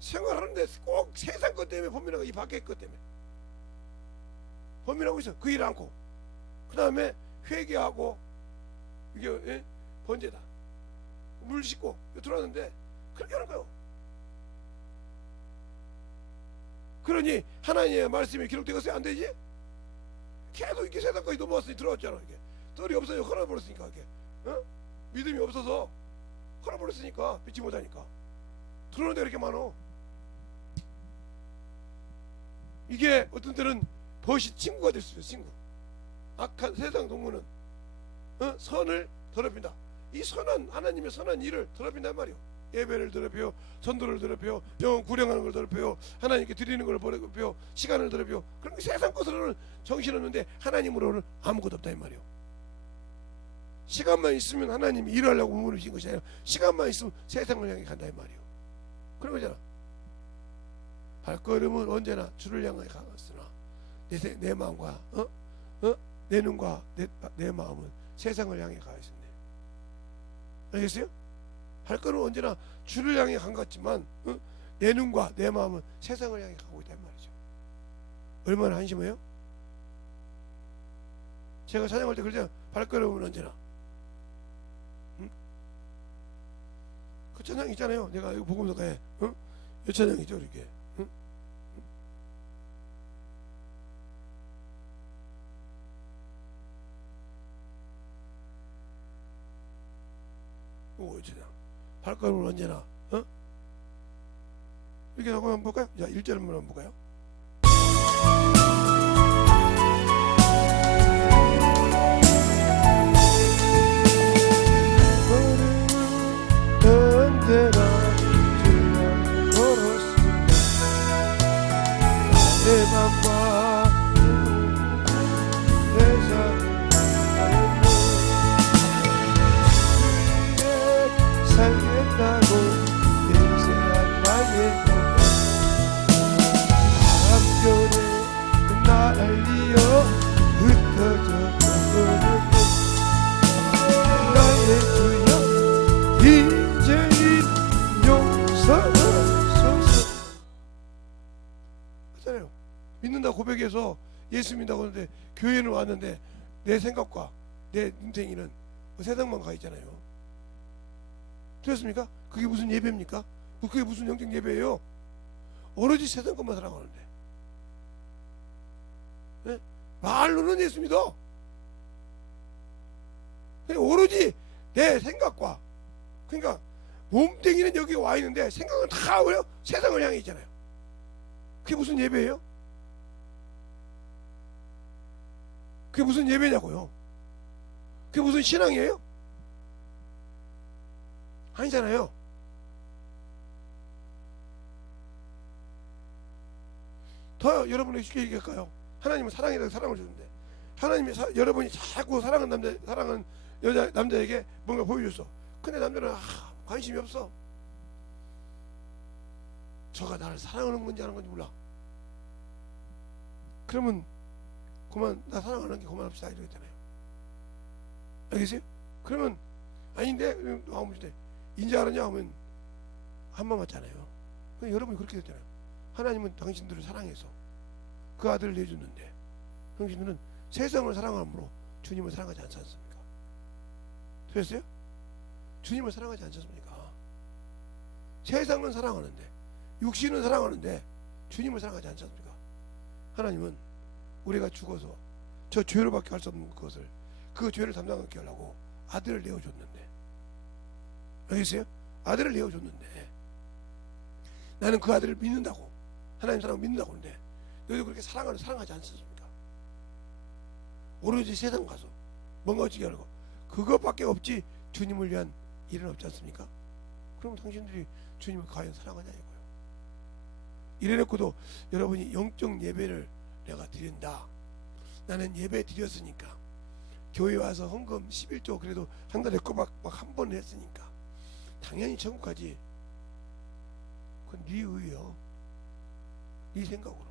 생활하는데 꼭 세상 것 때문에 범민하고 이 밖의 것 때문에 범민하고 있어. 그 일 않고 그 다음에 회개하고 이게 번제다 물 씻고 들어왔는데 그렇게 하는 거예요. 그러니 하나님의 말씀이 기록되겠어요? 안 되지? 계속 이렇게 세상까지 넘어왔으니 들어왔잖아. 이게 뜰이 없어요. 걸어버렸으니까 이게 믿음이 없어서 걸어버렸으니까 믿지 못하니까 들어오는 데가 이렇게 많어. 이게 어떤 때는 벗이 친구가 될 수 있어요. 친구. 악한 세상 동무는 선을 더럽힌다. 이 선한 하나님의 선한 일을 더럽힌단 말이요. 예배를 더럽혀요. 전도를 더럽혀요. 영혼 구령하는 걸 더럽혀요. 하나님께 드리는 걸 더럽혀요. 시간을 더럽혀요. 그런 게 세상 것으로는 정신없는데 하나님으로는 아무것도 없다 이 말이요. 시간만 있으면 하나님이 일하려고 몸을 주신 것이 아니라 시간만 있으면 세상을 향해 간다 이 말이요. 그런 거잖아. 발걸음은 언제나 주를 향해 가갔으나 내 마음과 내 눈과 내 마음은 세상을 향해 가 있습니다. 알겠어요? 발걸음은 언제나 주를 향해 간 것 같지만 내 눈과 내 마음은 세상을 향해 가고 있단 말이죠. 얼마나 한심해요? 제가 찬양할 때 그러잖아요. 발걸음은 언제나 그 찬양 있잖아요. 내가 이거 복음서가에 이 찬양이죠 이렇게. 이 찬양 발걸음은 언제나 이렇게 하고 한번 볼까요? 자, 1절 한번 볼까요? 언제나 주와 걸었습니다. 내 맘과 내 삶을 주위에 살겠다고 맹세한 나의 고백 바람결에 날리어 흩어져 떠오르는 나의 주여 인제이 용서하소서 하잖아요. 믿는다 고백해서 예수 믿는다고 하는데 교회는 왔는데 내 생각과 내 인생에는 세상만 가 있잖아요. 들었습니까? 그게 무슨 예배입니까? 그게 무슨 영적 예배예요? 오로지 세상 것만 사랑하는데, 네? 말로는 예수 믿어. 오로지 내 생각과, 그러니까 몸뚱이는 여기 와 있는데 생각은 다 왜요? 세상을 향해 있잖아요. 그게 무슨 예배예요? 그게 무슨 예배냐고요? 그게 무슨 신앙이에요? 아니잖아요. 더 여러분에게 쉽게 얘기할까요? 하나님은 사랑이라고 사랑을 주는데 하나님이 여러분이 자꾸 사랑하는 남자에게 뭔가 보여줬어. 근데 남자는 관심이 없어. 저가 나를 사랑하는 건지 안 하는 건지 몰라. 그러면 그만, 나 사랑하는 게 그만합시다 이러겠잖아요. 알겠어요? 그러면 아닌데 아무튼 인지 알았냐 하면 한번 맞잖아요. 여러분이 그렇게 됐잖아요. 하나님은 당신들을 사랑해서 그 아들을 내줬는데 당신들은 세상을 사랑함으로 주님을 사랑하지 않지 않습니까? 들었어요? 주님을 사랑하지 않지 않습니까? 세상은 사랑하는데 육신은 사랑하는데 주님을 사랑하지 않지 않습니까? 하나님은 우리가 죽어서 저 죄로밖에 할 수 없는 것을 그 죄를 담당하게 하려고 아들을 내어줬는데, 알겠어요? 아들을 내어줬는데 나는 그 아들을 믿는다고, 하나님 사랑을 믿는다고 하는데 너희도 그렇게 사랑하지 않습니까? 오로지 세상 가서 뭔가 어찌게 하려고 그것밖에 없지 주님을 위한 일은 없지 않습니까? 그럼 당신들이 주님을 과연 사랑하냐 이거예요. 이래놓고도 여러분이 영적 예배를 내가 드린다, 나는 예배 드렸으니까, 교회 와서 헌금 11조 그래도 한 달에 꼬박 한 번 했으니까 당연히 천국 가지. 그건 네 의요, 네 생각으로.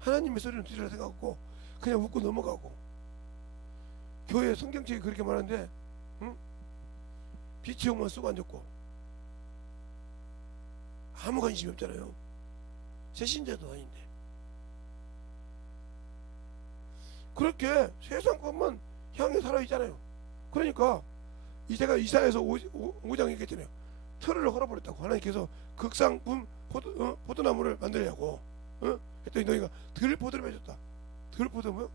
하나님의 소리는 들으라 생각하고 그냥 웃고 넘어가고, 교회 성경책이 그렇게 많은데 응? 비치용만 쓰고 앉았고 아무 관심이 없잖아요. 새신자도 아닌데. 그렇게 세상 것만 향해 살아있잖아요. 그러니까 제가 이사에서 5장 얘기했잖아요. 틀을 헐어버렸다고. 하나님께서 극상품 포도나무를 만들려고 했더니 너희가 들포도를 맺었다. 들포도 뭐요?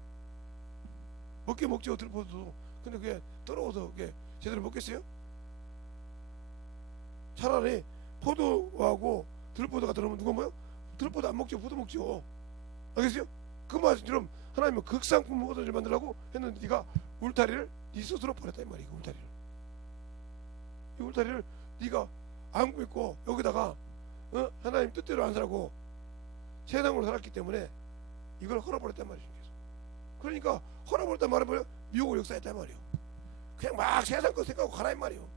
먹게 먹죠, 들포도. 근데 그게 떨어져서 그게 제대로 먹겠어요? 차라리 포도하고 들포도가 들어오면 누가 뭐요? 들포도 안 먹죠, 포도 먹죠. 알겠어요? 그 말처럼 하나님은 극상품 포도를 만들라고 했는데 네가 울타리를 네 스스로 버렸다 이 말이야. 울타리를, 이 울타리를 네가 안 믿고 여기다가 하나님 뜻대로 안 살고 세상으로 살았기 때문에 이걸 헐어버렸단 말이죠. 그러니까 헐어버렸단 말은 뭐예요? 미혹을 역사했단 말이에요. 그냥 막 세상 거 생각하고 가라 이 말이에요.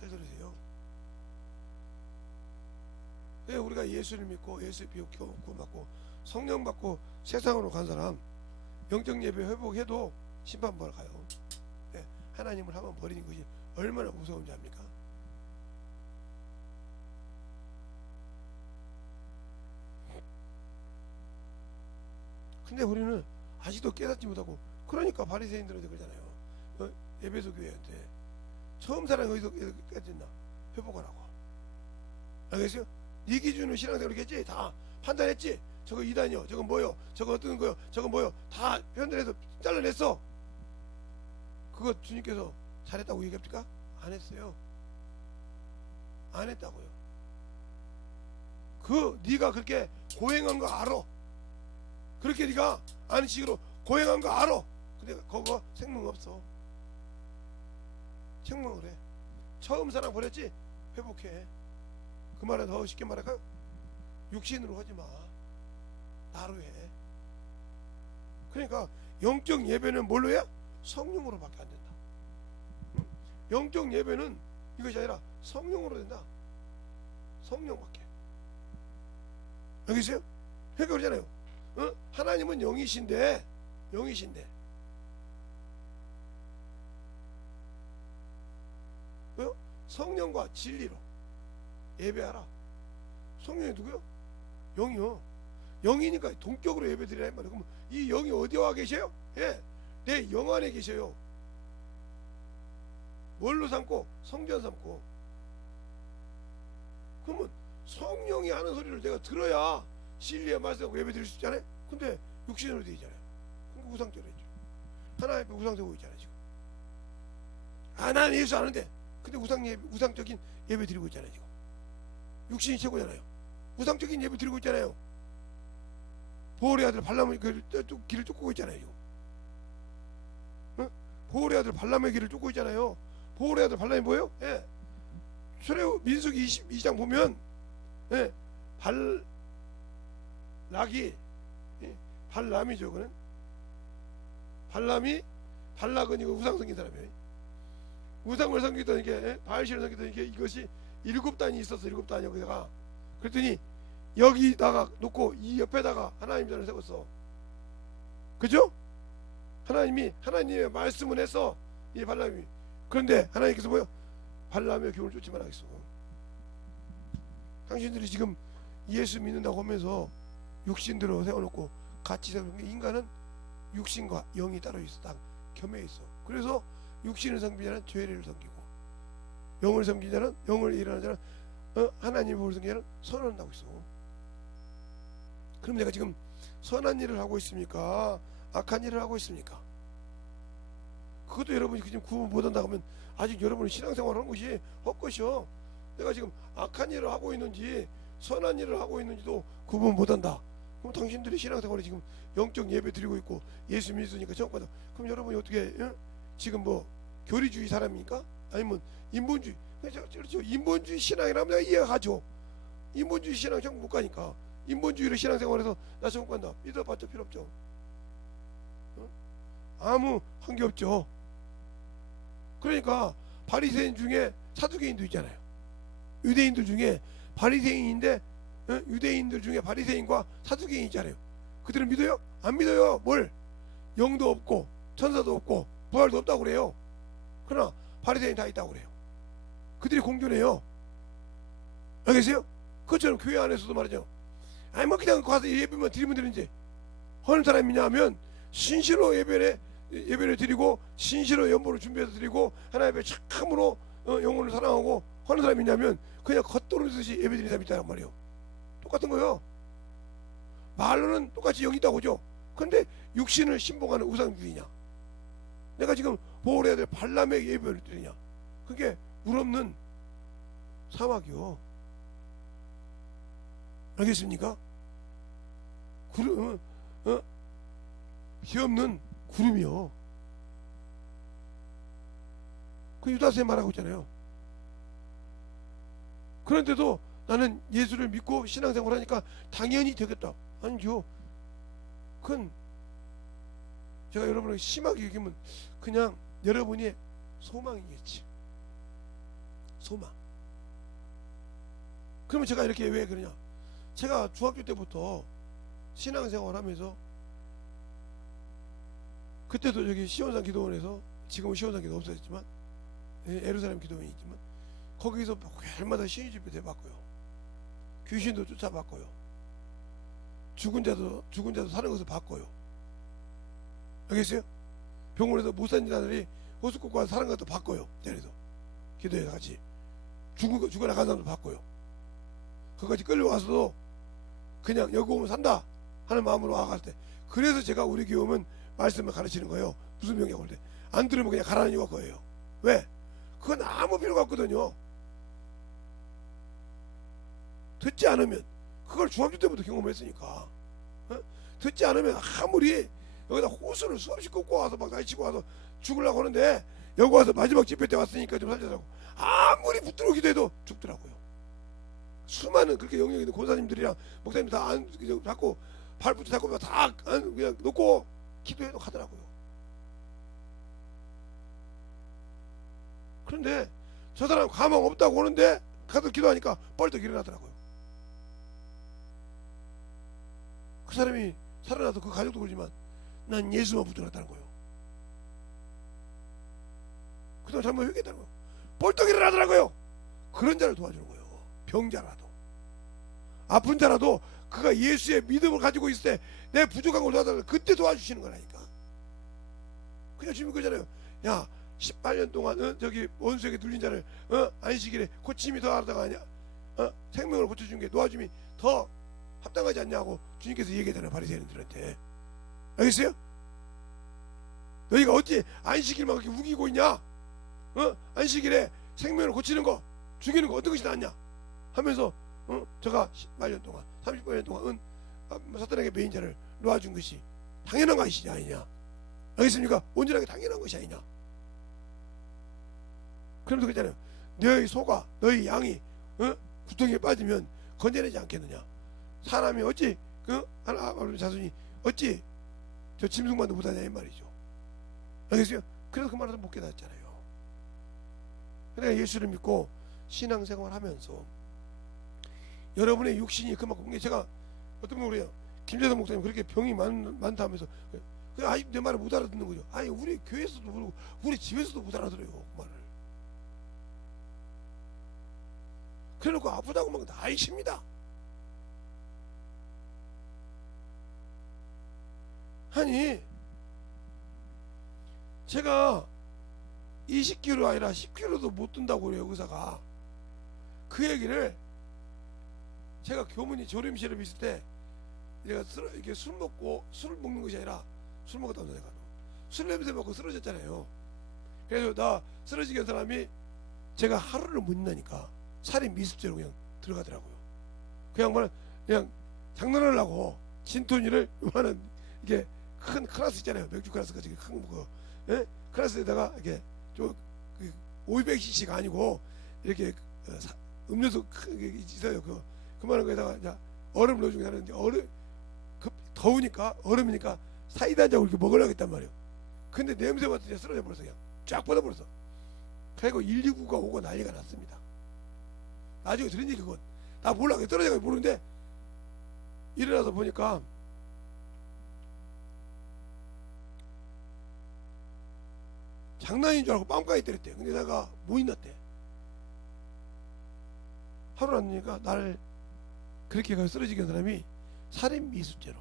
잘 들으세요. 왜 우리가 예수를 믿고 예수 비옥고 받고 성령 받고 세상으로 간 사람 영적 예배 회복해도 심판받으러 가요. 네, 하나님을 한번 버리는 것이 얼마나 무서운지 압니까? 근데 우리는 아직도 깨닫지 못하고, 그러니까 바리새인들한테 그러잖아요. 에베소 교회한테 처음 사랑 어디서 깨졌나 회복하라고. 알겠어요? 네 기준으로 신앙생활 했지? 다 판단했지? 저거 이단이요, 저거 뭐요, 저거 어떤 거요, 저거 뭐요, 다 편들해서 잘라냈어. 그거 주님께서 잘했다고 얘기합니까? 안 했어요. 안 했다고요. 네가 그렇게 고행한 거 알아. 그렇게 네가 아는 식으로 고행한 거 알아. 근데 그거 생명 없어. 생명을 해. 처음 사랑 버렸지? 회복해. 그 말은 더 쉽게 말할까요? 육신으로 하지 마. 나로 해. 그러니까 영적 예배는 뭘로 해야? 성령으로밖에 안 된다. 영적 예배는 이것이 아니라 성령으로 된다. 성령밖에. 알겠어요? 그러니까 그러잖아요. 하나님은 영이신데 왜요? 성령과 진리로 예배하라. 성령이 누구요? 영이요. 영이니까 동격으로 예배드리라 말이에요. 그럼 이 영이 어디에 와 계셔요? 예, 내 영 안에 계셔요. 뭘로 삼고? 성전 삼고. 그러면 성령이 하는 소리를 내가 들어야 진리의 말씀하고 예배 드릴 수 있잖아요. 근데 육신으로 되어 있잖아요. 그러니까 우상적으로 했죠. 하나님 앞에 우상 세우고 있잖아요 지금. 나는 예수 아는데 근데 우상적인 예배 드리고 있잖아요 지금. 육신이 최고잖아요. 우상적인 예배 드리고 있잖아요. 보홀의 아들 발람의 길을 쫓고 있잖아요 지금. 보홀의 아들 발람의 길을 쫓고 있잖아요. 보홀의 아들 발람이 뭐예요? 예. 민수기 22장 보면 예, 발락이 발람이죠. 그는 발락은 이거 우상 섬긴 사람이에요. 우상을 섬기던 게 바알신을 섬기던 게 이것이 7단이 있었어. 7단이 여기다가. 그랬더니 여기다가 놓고 이 옆에다가 하나님 전을 세웠어. 그죠? 하나님의 말씀을 해서 이 발람이. 그런데 하나님께서 뭐요? 발람의 교훈을 쫓지 말아야겠어. 당신들이 지금 예수 믿는다고 하면서 육신대로 세워놓고 같이 세우는 게, 인간은 육신과 영이 따로 있어. 딱 겸해 있어. 그래서 육신을 섬기는 자는 죄를 섬기고, 영을 섬기는 자는, 영을 일하는 자는 하나님의 법을 섬기는 자는 선언한다고 있어. 그럼 내가 지금 선한 일을 하고 있습니까? 악한 일을 하고 있습니까? 그것도 여러분이 지금 구분 못한다고 하면 아직 여러분은 신앙생활을 하는 것이 헛것이요. 내가 지금 악한 일을 하고 있는지 선한 일을 하고 있는지도 구분 못한다. 그럼 당신들이 신앙생활에 지금 영적 예배 드리고 있고 예수 믿으니까 정받아. 그럼 여러분이 어떻게 지금 뭐 교리주의 사람입니까? 아니면 인본주의? 그렇죠. 인본주의 신앙이라면 내가 이해하죠. 인본주의 신앙 전국 못 가니까 인본주의로 신앙생활에서 나 전국 간다. 믿어봤자 필요 없죠. 아무 한계 없죠. 그러니까 바리새인 중에 사두개인도 있잖아요. 유대인들 중에 바리새인인데 유대인들 중에 바리새인과 사두개인이 있잖아요. 그들은 믿어요? 안 믿어요. 뭘? 영도 없고 천사도 없고 부활도 없다고 그래요. 그러나 바리새인 다 있다고 그래요. 그들이 공존해요. 알겠어요? 그것처럼 교회 안에서도 말이죠. 아니 뭐 그냥 가서 예배만 드리면 되는지 하는 사람이냐 하면 신실로 예배를 드리고 신실로 연보를 준비해서 드리고 하나님 앞에 참으로 영혼을 사랑하고 하는 사람이냐면 그냥 겉도르듯이 예배 드리는 사람이 있단 말이에요. 똑같은 거예요. 말로는 똑같이 영이 있다고 하죠. 그런데 육신을 신봉하는 우상주의냐, 내가 지금 보호해야 될 발람의 예배를 드리냐, 그게 물 없는 사막이요. 알겠습니까? 비 없는 구름이요. 그 유다서에 말하고 있잖아요. 그런데도 나는 예수를 믿고 신앙생활 하니까 당연히 되겠다. 아니죠. 그건 제가 여러분에게 심하게 얘기하면 그냥 여러분의 소망이겠지. 소망. 그러면 제가 이렇게 왜 그러냐, 제가 중학교 때부터 신앙생활 하면서 그때도 여기 시온산 기도원에서, 지금은 시온산 기도 없어졌지만 예루살렘 기도원이 있지만 거기서 날마다 신의 집회 대봤고요. 귀신도 쫓아봤고요. 죽은 자도 사는 것을 봤고요. 알겠어요? 병원에서 무산지자들이 호수국 가서 사는 것도 봤고요. 자리에서 기도해서 같이 죽어나간 사람도 봤고요. 그까지 끌려와서도 그냥 여기 오면 산다 하는 마음으로 와갔을 때, 그래서 제가 우리 교회 오면 말씀을 가르치는 거예요. 무슨 병이 올 때 안 들으면 그냥 가라는 이유가 그거예요. 왜? 그건 아무 필요가 없거든요. 듣지 않으면, 그걸 중학교 때부터 경험했으니까. 어? 듣지 않으면 아무리 여기다 호수를 수없이 꽂고 와서 막 날치고 와서 죽으려고 하는데, 여기 와서 마지막 집회 때 왔으니까 좀 살려달라고 아무리 붙들어 기도해도 죽더라고요. 수많은 그렇게 영역 있는 권사님들이랑 목사님 다 자꾸 발부터 잡고 다 그냥 놓고 기도해도 가더라고요. 그런데 저 사람 가망 없다고 오는데 가서 기도하니까 뻘떡 일어나더라고요. 그 사람이 살아나서 그 가족도 그러지만 난 예수만 붙들었다는 거예요. 그동안 잘못 회개했다는 거예요. 뻘떡 일어나더라고요. 그런 자를 도와주는 거예요. 병자라도 아픈 자라도 그가 예수의 믿음을 가지고 있을 때 내 부족한 걸 도와달라고 그때 도와주시는 거라니까. 그냥 지금 그잖아요. 야 18년 동안 저기 원수에게 눌린 자를 안식일에 고침이 더 하다가 아니야 생명을 고쳐준 게 놓아줌이 더 합당하지 않냐고 주님께서 얘기하잖아요. 바리새인들한테. 알겠어요? 너희가 어찌 안식일만 그렇게 우기고 있냐? 안식일에 생명을 고치는 거 죽이는 거 어떤 것이 낫냐 하면서 저가 18년 동안 38년 동안 사탄에게 매인 자를 놓아준 것이 당연한 것이 아니냐. 알겠습니까? 온전하게 당연한 것이 아니냐. 그러면서 그랬잖아요. 너희 소가 너희 양이 구덩이에 빠지면 건져내지 않겠느냐. 사람이 어찌 하나님 자손이 어찌 저 짐승만도 못하냐 이 말이죠. 알겠어요? 그래서 그 말을 못 깨닫잖아요. 그러니까 예수를 믿고 신앙생활 하면서 여러분의 육신이 그만큼 제가 어떤 분 그래요. 김재동 목사님 그렇게 병이 많다 하면서 내 말을 못 알아듣는 거죠. 아니 우리 교회에서도 그러고 우리 집에서도 못 알아들어요 그 말을. 그래놓고 아프다고 막 난리칩니다. 아니 제가 20kg 아니라 10kg도 못 든다고 그래요 의사가. 그 얘기를 제가 교문이 조림실에 있을 때 내가 이렇게 술 먹는 것이 아니라 술 먹었다고 내가 술 냄새 맡고 쓰러졌잖아요. 그래서 나 쓰러지게 한 사람이 제가 하루를 못 있나니까 살인 미습죄로 그냥 들어가더라고요. 그냥 장난하려고 진토니를 요만한 이게 큰 클라스 있잖아요. 맥주 클라스가 큰 거, 예? 클라스에다가 이렇게 좀 500cc가 아니고 이렇게 음료수 크게 있어요. 그만한 거에다가 이제 얼음 넣어주고 하는데 더우니까 얼음이니까 사이다 한 잔을 이렇게 먹으려고 했단 말이에요. 근데 냄새 맡더니 쓰러져 버렸어. 그냥 쫙 뻗어버렸어. 그리고 119가 오고 난리가 났습니다. 나중에 들은 얘기 그건 나 몰라. 떨어져가지고 모르는데 일어나서 보니까 장난인 줄 알고 빵빵히 때렸대. 근데 내가 못 있났대. 하루 안 되니까 나를 그렇게 가서 쓰러지게 한 사람이 살인 미수죄로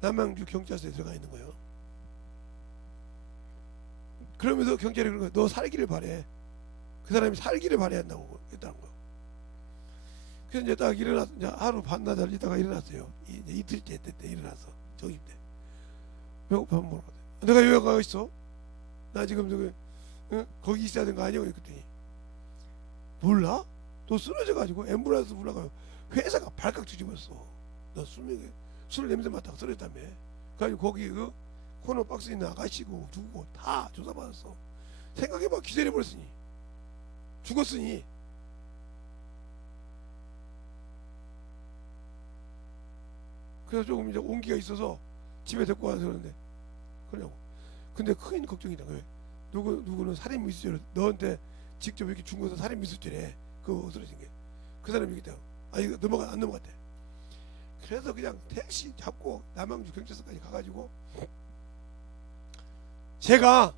남양주 경찰서에 들어가 있는 거예요. 그러면서 경찰이 그런 거야. 너 살기를 바래. 그 사람이 살기를 바래야 한다고 했다는 거야. 그래서 이제 딱 일어나서 이제 하루 반나절 있다가 일어났어요. 이제 이틀째 때 일어나서 정심 때 배고파 먹으러 가자. 내가 여기 가 있어? 나 지금 저기 거기 있어야 되는 거 아니야? 그랬더니 몰라? 너 쓰러져가지고 앰뷸런스 불러가요. 회사가 발칵 뒤집었어. 너 술 냄새 맡다가 쓰러졌다며. 그래가지고 거기 코너 박스에 있는 아가씨고 누구고 다 조사받았어. 생각해봐. 기절해버렸으니 죽었으니. 그래서 조금 이제 온기가 있어서 집에 데리고 와서 그러는데 그러냐고. 근데 큰 걱정이다. 왜? 누구는 살인 미수죄로 너한테 직접 이렇게 준 것은 살인 미수죄래. 그거 쓰러진 게. 그 사람이 얘기했다. 이거 안 넘어갔대. 그래서 그냥 택시 잡고 남양주 경찰서까지 가가지고 제가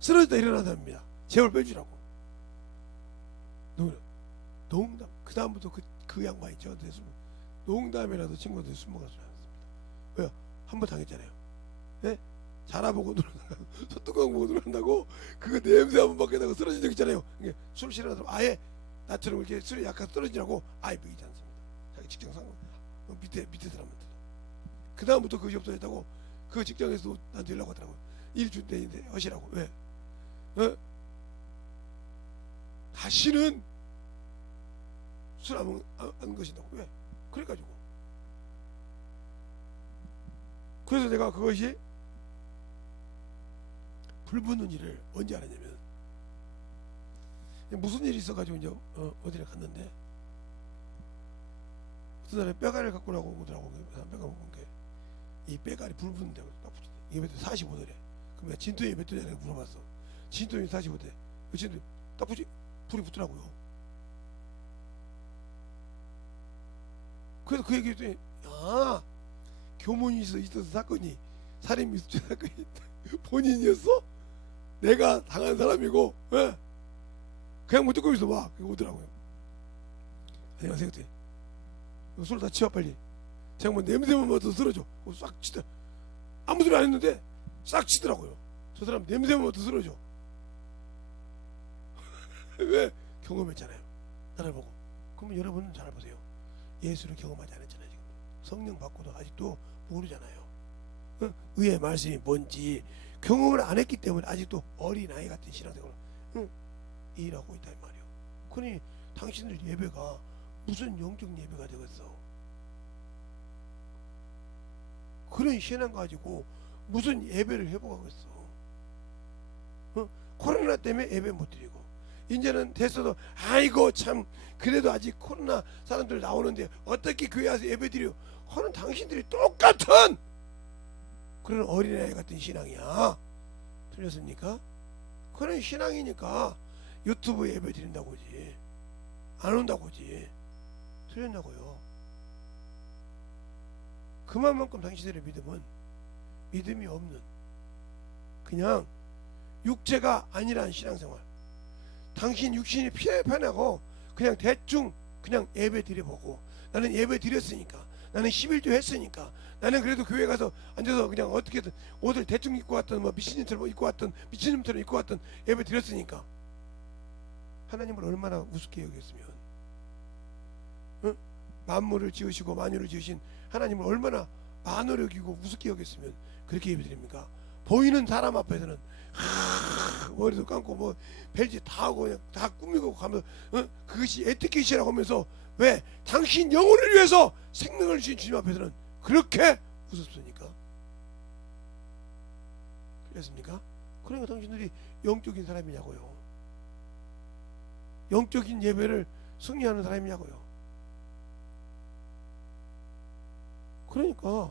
쓰러졌다 일어난 사람입니다. 제발 빼주라고. 농담. 그 다음부터 그 양반이 저한테 농담이라도 친구한테 술 먹어서 않았습니다. 왜요? 한 번 당했잖아요. 네? 자라보고 놀란다고 소뚜껑 보고 놀란다고 그거 냄새 한번 맡게다가 쓰러진 적 있잖아요. 술 싫어하는 사람 아예 나처럼 이렇게 술이 약간 떨어지라고 아예 먹이지 않습니다. 자기 직장 상관 밑에 사람한테. 그 다음부터 그것이 없어졌다고 그 직장에서도 나한테 연락 왔더라고요. 일 줄 때인데 하시라고. 왜? 다시는 술 안 것이다고. 왜? 그래가지고. 그래서 내가 그것이 불붙는 일을 언제 알았냐면, 무슨 일이 있어가지고 이제 어디를 갔는데 어떤 사람이 뼈가리를 갖고 오라고 오더라고. 뼈가 먹은 게 이 뼈가리 불 붙는다고 딱 붙였대. 이게 몇 도? 45도래. 그럼 내가 진통이 몇 도냐고 물어봤어. 진통이 45대. 그 진통 딱 불이 붙더라고요. 그래서 그 얘기 했더니, 교문이 있어서 사건이, 살인 미수죄 사건이 본인이었어? 내가 당한 사람이고, 그냥 못 듣고 있어 봐. 그거 오더라고요. 안녕하세요. 그때 술 다 치워 빨리. 제가 뭐 냄새만 맡아서 쓰러져. 싹 치더라. 아무 소리 안 했는데 싹 치더라고요. 저 사람 냄새만 맡아서 쓰러져. 왜? 경험했잖아요. 나를 보고. 그러면 여러분은 잘 보세요. 예수를 경험하지 않았잖아요. 지금 성령 받고도 아직도 모르잖아요. 의의 말씀이 뭔지 경험을 안 했기 때문에 아직도 어린아이 같은 신앙생활을 일하고 있단 말이에요. 그러니 당신들 예배가 무슨 영적 예배가 되겠어? 그런 신앙 가지고 무슨 예배를 해보겠어? 코로나 때문에 예배 못 드리고, 이제는 됐어도 아이고 참 그래도 아직 코로나 사람들 나오는데 어떻게 교회 와서 예배 드려 하는 당신들이 똑같은 그런 어린아이 같은 신앙이야. 틀렸습니까? 그런 신앙이니까 유튜브 예배 드린다고지 안 온다고지. 틀렸냐고요. 그만큼 당신들의 믿음은 믿음이 없는, 그냥 육체가 아니란 신앙생활. 당신 육신이 편하고 그냥 대충 그냥 예배 드려보고, 나는 예배 드렸으니까, 나는 11조 했으니까, 나는 그래도 교회 가서 앉아서 그냥 어떻게든 옷을 대충 입고 왔던, 뭐 미친님처럼 입고 왔던, 미친님처럼 입고 왔던 예배 드렸으니까 하나님을 얼마나 우습게 여겼으면, 만물을 지으시고 만유를 지으신 하나님을 얼마나 만으로 여기고 우습게 여겼으면 그렇게 예배 드립니까? 보이는 사람 앞에서는 머리도 감고 뭐 별짓 다 하고 그냥 다 꾸미고 가면서 그것이 에티켓이라고 하면서, 왜? 당신 영혼을 위해서 생명을 주신 주님 앞에서는 그렇게 우습습니까? 그랬습니까? 그러니까 당신들이 영적인 사람이냐고요. 영적인 예배를 승리하는 사람이냐고요. 그러니까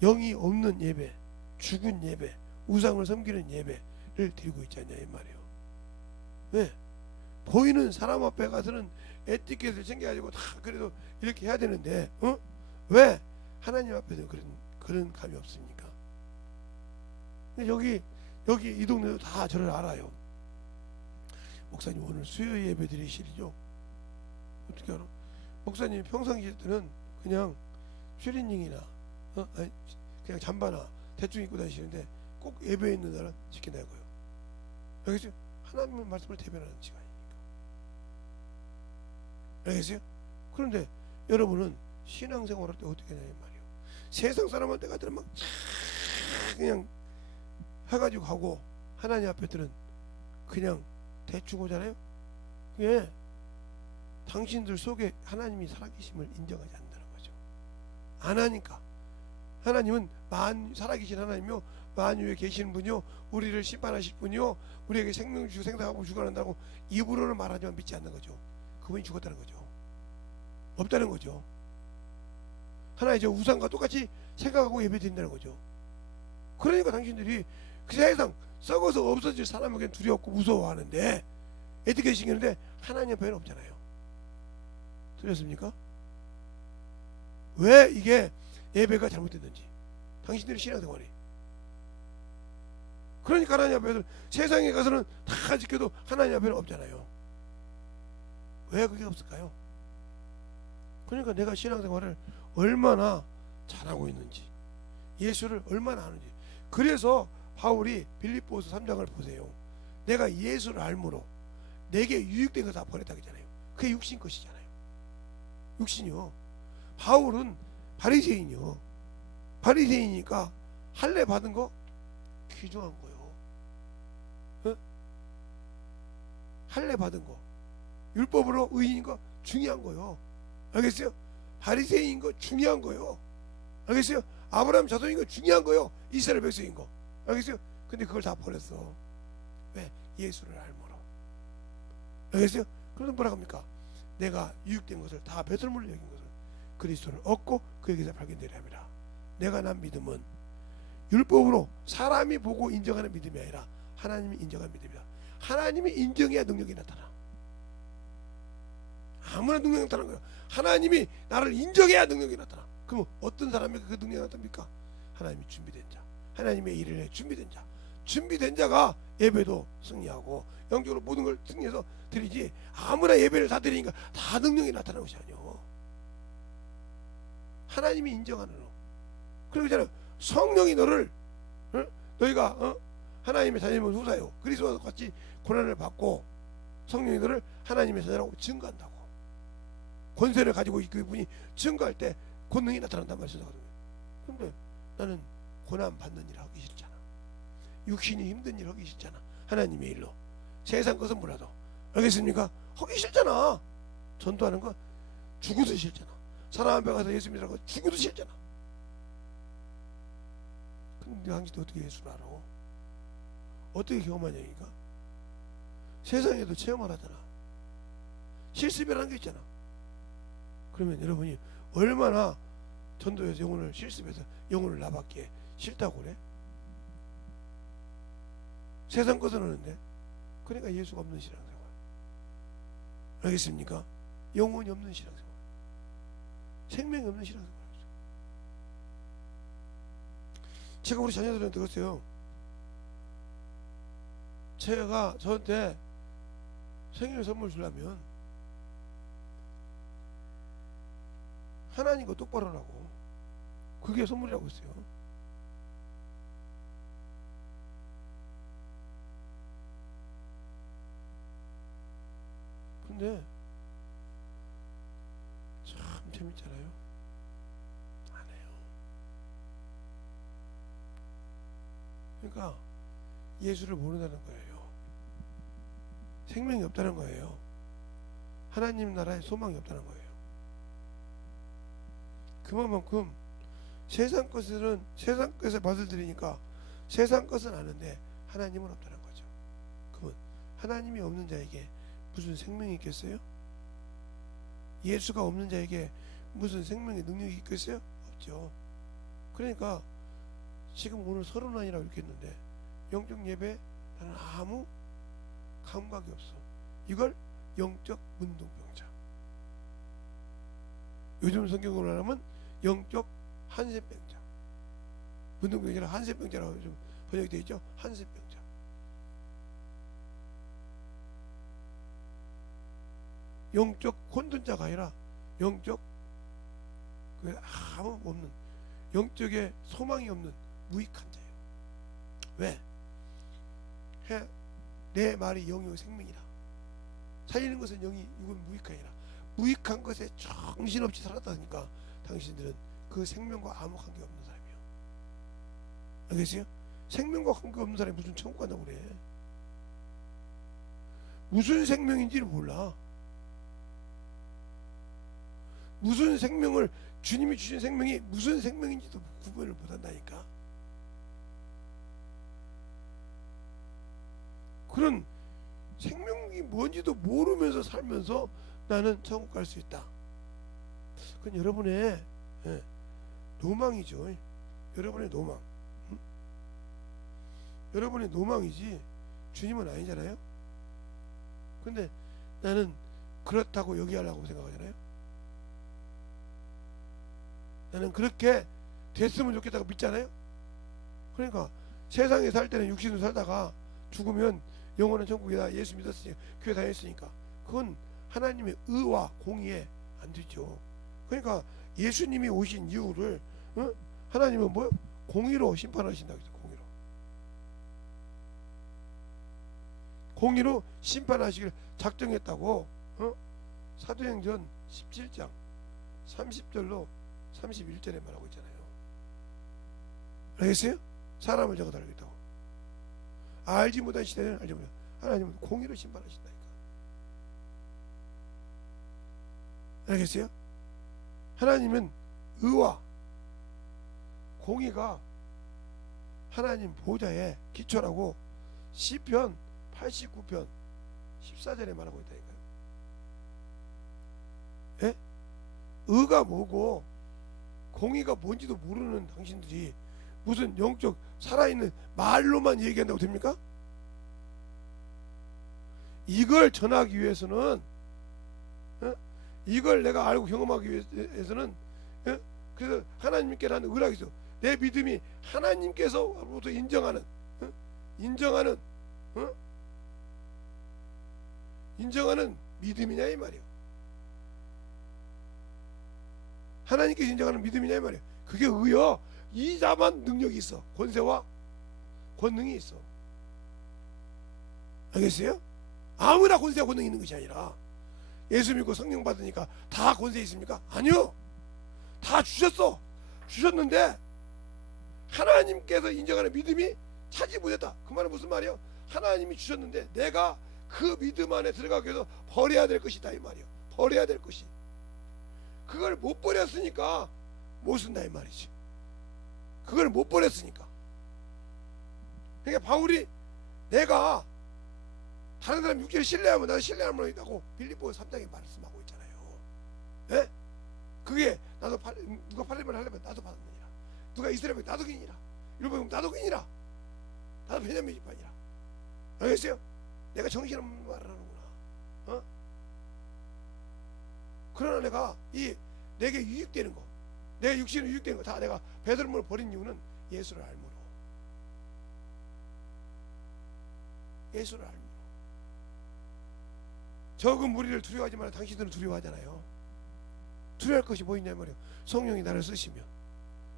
영이 없는 예배, 죽은 예배, 우상을 섬기는 예배를 드리고 있지 않냐 이 말이에요. 왜? 보이는 사람 앞에 가서는 에티켓을 챙겨가지고 다 그래도 이렇게 해야 되는데, 왜? 하나님 앞에는 그런 감이 없습니까? 근데 여기 이 동네도 다 저를 알아요. 목사님 오늘 수요 예배 드리시죠? 어떻게 알아? 목사님 평상시 때는 그냥 슈리닝이나 아니, 그냥 잠바나 대충 입고 다니시는데 꼭 예배 있는 날은 지켜내고요. 알겠어요? 하나님의 말씀을 대변하는 시간이니까. 알겠어요? 그런데 여러분은 신앙생활 할 때 어떻게 하냐 말이에요. 세상 사람한테 가더니 막 그냥 해가지고 하고, 하나님 앞에들은 그냥 대충 오잖아요. 그게 당신들 속에 하나님이 살아계심을 인정하지 않는다는 거죠. 안 하니까. 하나님은 살아계신 하나님이요, 만유에 계시는 분이요, 우리를 심판하실 분이요, 우리에게 생명 주시고 생사하고 주관한다고 입으로는 말하지만 믿지 않는 거죠. 그분이 죽었다는 거죠. 없다는 거죠. 하나의 저 우상과 똑같이 생각하고 예배드린다는 거죠. 그러니까 당신들이 그 세상 썩어서 없어질 사람에게는 두렵고 무서워하는데, 어떻게 신기는데 하나님 앞에는 없잖아요. 틀렸습니까? 왜 이게 예배가 잘못됐는지, 당신들의 신앙생활이. 그러니까 하나님 앞에는, 세상에 가서는 다 지켜도 하나님 앞에는 없잖아요. 왜 그게 없을까요? 그러니까 내가 신앙생활을 얼마나 잘하고 있는지, 예수를 얼마나 아는지. 그래서 바울이 빌립보서 3장을 보세요. 내가 예수를 알므로 내게 유익된 것을 다 버렸다 그러잖아요. 그게 육신 것이잖아요. 육신이요. 바울은 바리새인이요. 바리새인이니까 할례 받은 거 귀중한 거요. 할례 받은 거, 율법으로 의인인 거 중요한 거요. 알겠어요? 바리새인인 거 중요한 거요. 알겠어요? 아브라함 자손인 거 중요한 거요. 이스라엘 백성인 거. 알겠어요? 근데 그걸 다 버렸어. 왜? 예수를 알므로. 알겠어요? 그러면 뭐라 합니까? 내가 유익된 것을 다 배설물로 여긴 것을 그리스도를 얻고 그에게서 발견되려 함이라. 내가 난 믿음은 율법으로 사람이 보고 인정하는 믿음이 아니라 하나님이 인정하는 믿음이다. 하나님이 인정해야 능력이 나타나. 아무나 능력이 나타나는 거야. 하나님이 나를 인정해야 능력이 나타나. 그럼 어떤 사람이 그 능력이 나타납니까? 하나님이 준비된 자, 하나님의 일을 해 준비된 자, 준비된 자가 예배도 승리하고 영적으로 모든 걸 승리해서 드리지, 아무나 예배를 다 드리니까 다 능력이 나타나는 것이 아니오. 하나님이 인정하는 너. 그리고 있잖아요, 성령이 너를 너희가 하나님의 자녀면 후사요 그리스도와 같이 고난을 받고 성령이 너를 하나님의 자녀라고 증거한다고. 권세를 가지고 그분이 증거할 때 권능이 나타난단 말이죠. 그런데 나는 고난 받는 일 하기 싫잖아. 육신이 힘든 일 하기 싫잖아. 하나님의 일로 세상 것은 몰라도, 알겠습니까? 하기 싫잖아. 전도하는 거 죽어도 싫잖아. 사람 앞에 가서 예수 믿으라고 죽어도 싫잖아. 근데 당신도 어떻게 예수를 알아? 어떻게 경험하냐니까? 세상에도 체험을 하잖아. 실습이라는 게 있잖아. 그러면 여러분이 얼마나 전도에서 영혼을 실습해서 영혼을 나밖에 싫다고 그래? 세상 것은 하는데. 그러니까 예수가 없는 신앙생활. 알겠습니까? 영혼이 없는 신앙생활, 생명이 없는 신앙생활. 제가 우리 자녀들한테 들었어요. 제가 저한테 생일 선물 주려면 하나님 거 똑바로 하라고. 그게 선물이라고 했어요. 근데 참 재밌잖아요. 안 해요. 그러니까 예수를 모른다는 거예요. 생명이 없다는 거예요. 하나님 나라에 소망이 없다는 거예요. 그만큼 세상 것은 세상 것의 맛을 들으니까 세상 것은 아는데 하나님은 없다는 거죠. 그러면 하나님이 없는 자에게 무슨 생명이 있겠어요? 예수가 없는 자에게 무슨 생명의 능력이 있겠어요? 없죠. 그러니까 지금 오늘 서른원이라고 이렇게 했는데 영적 예배 나는 아무 감각이 없어. 이걸 영적 문둥병자. 요즘 성경으로 하면 영적 한센병자. 문둥병자는 한센병자라고 좀 번역이 되어 있죠. 한센병자. 영적 혼돈자가 아니라 영적 아무 없는, 영적에 소망이 없는 무익한 자예요. 왜? 내 말이 영이요 생명이라. 살리는 것은 영이, 이건 무익하니라. 무익한 것에 정신없이 살았다니까 당신들은 그 생명과 아무 관계 없는 사람이에요. 알겠어요? 생명과 관계 없는 사람이 무슨 천국 간다고 그래. 무슨 생명인지를 몰라. 무슨 생명을, 주님이 주신 생명이 무슨 생명인지도 구분을 못한다니까. 그런 생명이 뭔지도 모르면서 살면서 나는 천국 갈 수 있다. 그건 여러분의 노망이죠. 여러분의 노망. 응? 여러분의 노망이지 주님은 아니잖아요. 근데 나는 그렇다고 여기하려고 생각하잖아요. 나는 그렇게 됐으면 좋겠다고 믿잖아요. 그러니까 세상에 살 때는 육신으로 살다가 죽으면 영원한 천국이다. 예수 믿었으니까, 교회 다녔으니까. 그건 하나님의 의와 공의에 안 되죠. 그러니까 예수님이 오신 이유를 하나님은 뭐요? 공의로 심판하신다고 했어요. 공의로 심판하시기를 작정했다고 사도행전 17장 30절로 31절에 말하고 있잖아요. 알겠어요? 사람을 제가 다루겠다고. 알지 못한 시대는 알지 못한, 하나님은 공의로 심판하신다니까. 알겠어요? 하나님은 의와 공의가 하나님 보좌의 기초라고 시편 89편 14절에 말하고 있다니까요. 예? 의가 뭐고 공의가 뭔지도 모르는 당신들이 무슨 영적 살아있는 말로만 얘기한다고 됩니까? 이걸 전하기 위해서는 이걸 내가 알고 경험하기 위해서는 그래서 하나님께라는 의라고 있어. 내 믿음이 하나님께서부터 인정하는 인정하는 믿음이냐 이 말이에요. 하나님께서 인정하는 믿음이냐 이 말이에요. 그게 의여. 이자만 능력이 있어. 권세와 권능이 있어. 알겠어요? 아무나 권세와 권능이 있는 것이 아니라 예수 믿고 성령 받으니까 다 권세 있습니까? 아니요. 다 주셨어. 주셨는데 하나님께서 인정하는 믿음이 차지 못했다. 그 말은 무슨 말이에요? 하나님이 주셨는데 내가 그 믿음 안에 들어가기 위해서 버려야 될 것이다 이 말이에요. 버려야 될 것이. 그걸 못 버렸으니까 못 쓴다 이 말이지. 그걸 못 버렸으니까. 그러니까 바울이 내가 다른 사람 육체를 신뢰하면 나도 신뢰할 수 있다고 빌립보서 3장에 말씀하고 있잖아요. 예? 그게 나도 누가 팔림을 하려면 나도 받았느니라. 누가 이스라엘에 나도 기니라. 이러면 나도 기니라. 나도 베냐민 지파니라. 알겠어요? 내가 정신없는 말을 하는구나. 그러나 내가 내게 유익되는 거, 내 육신에 유익되는 거 다 내가 배설물을 버린 이유는 예수를 알므로. 예수를 알므로. 적은 무리를 두려워하지 마라. 당신들은 두려워하잖아요. 두려워할 것이 뭐 있냐 말이에요. 성령이 나를 쓰시면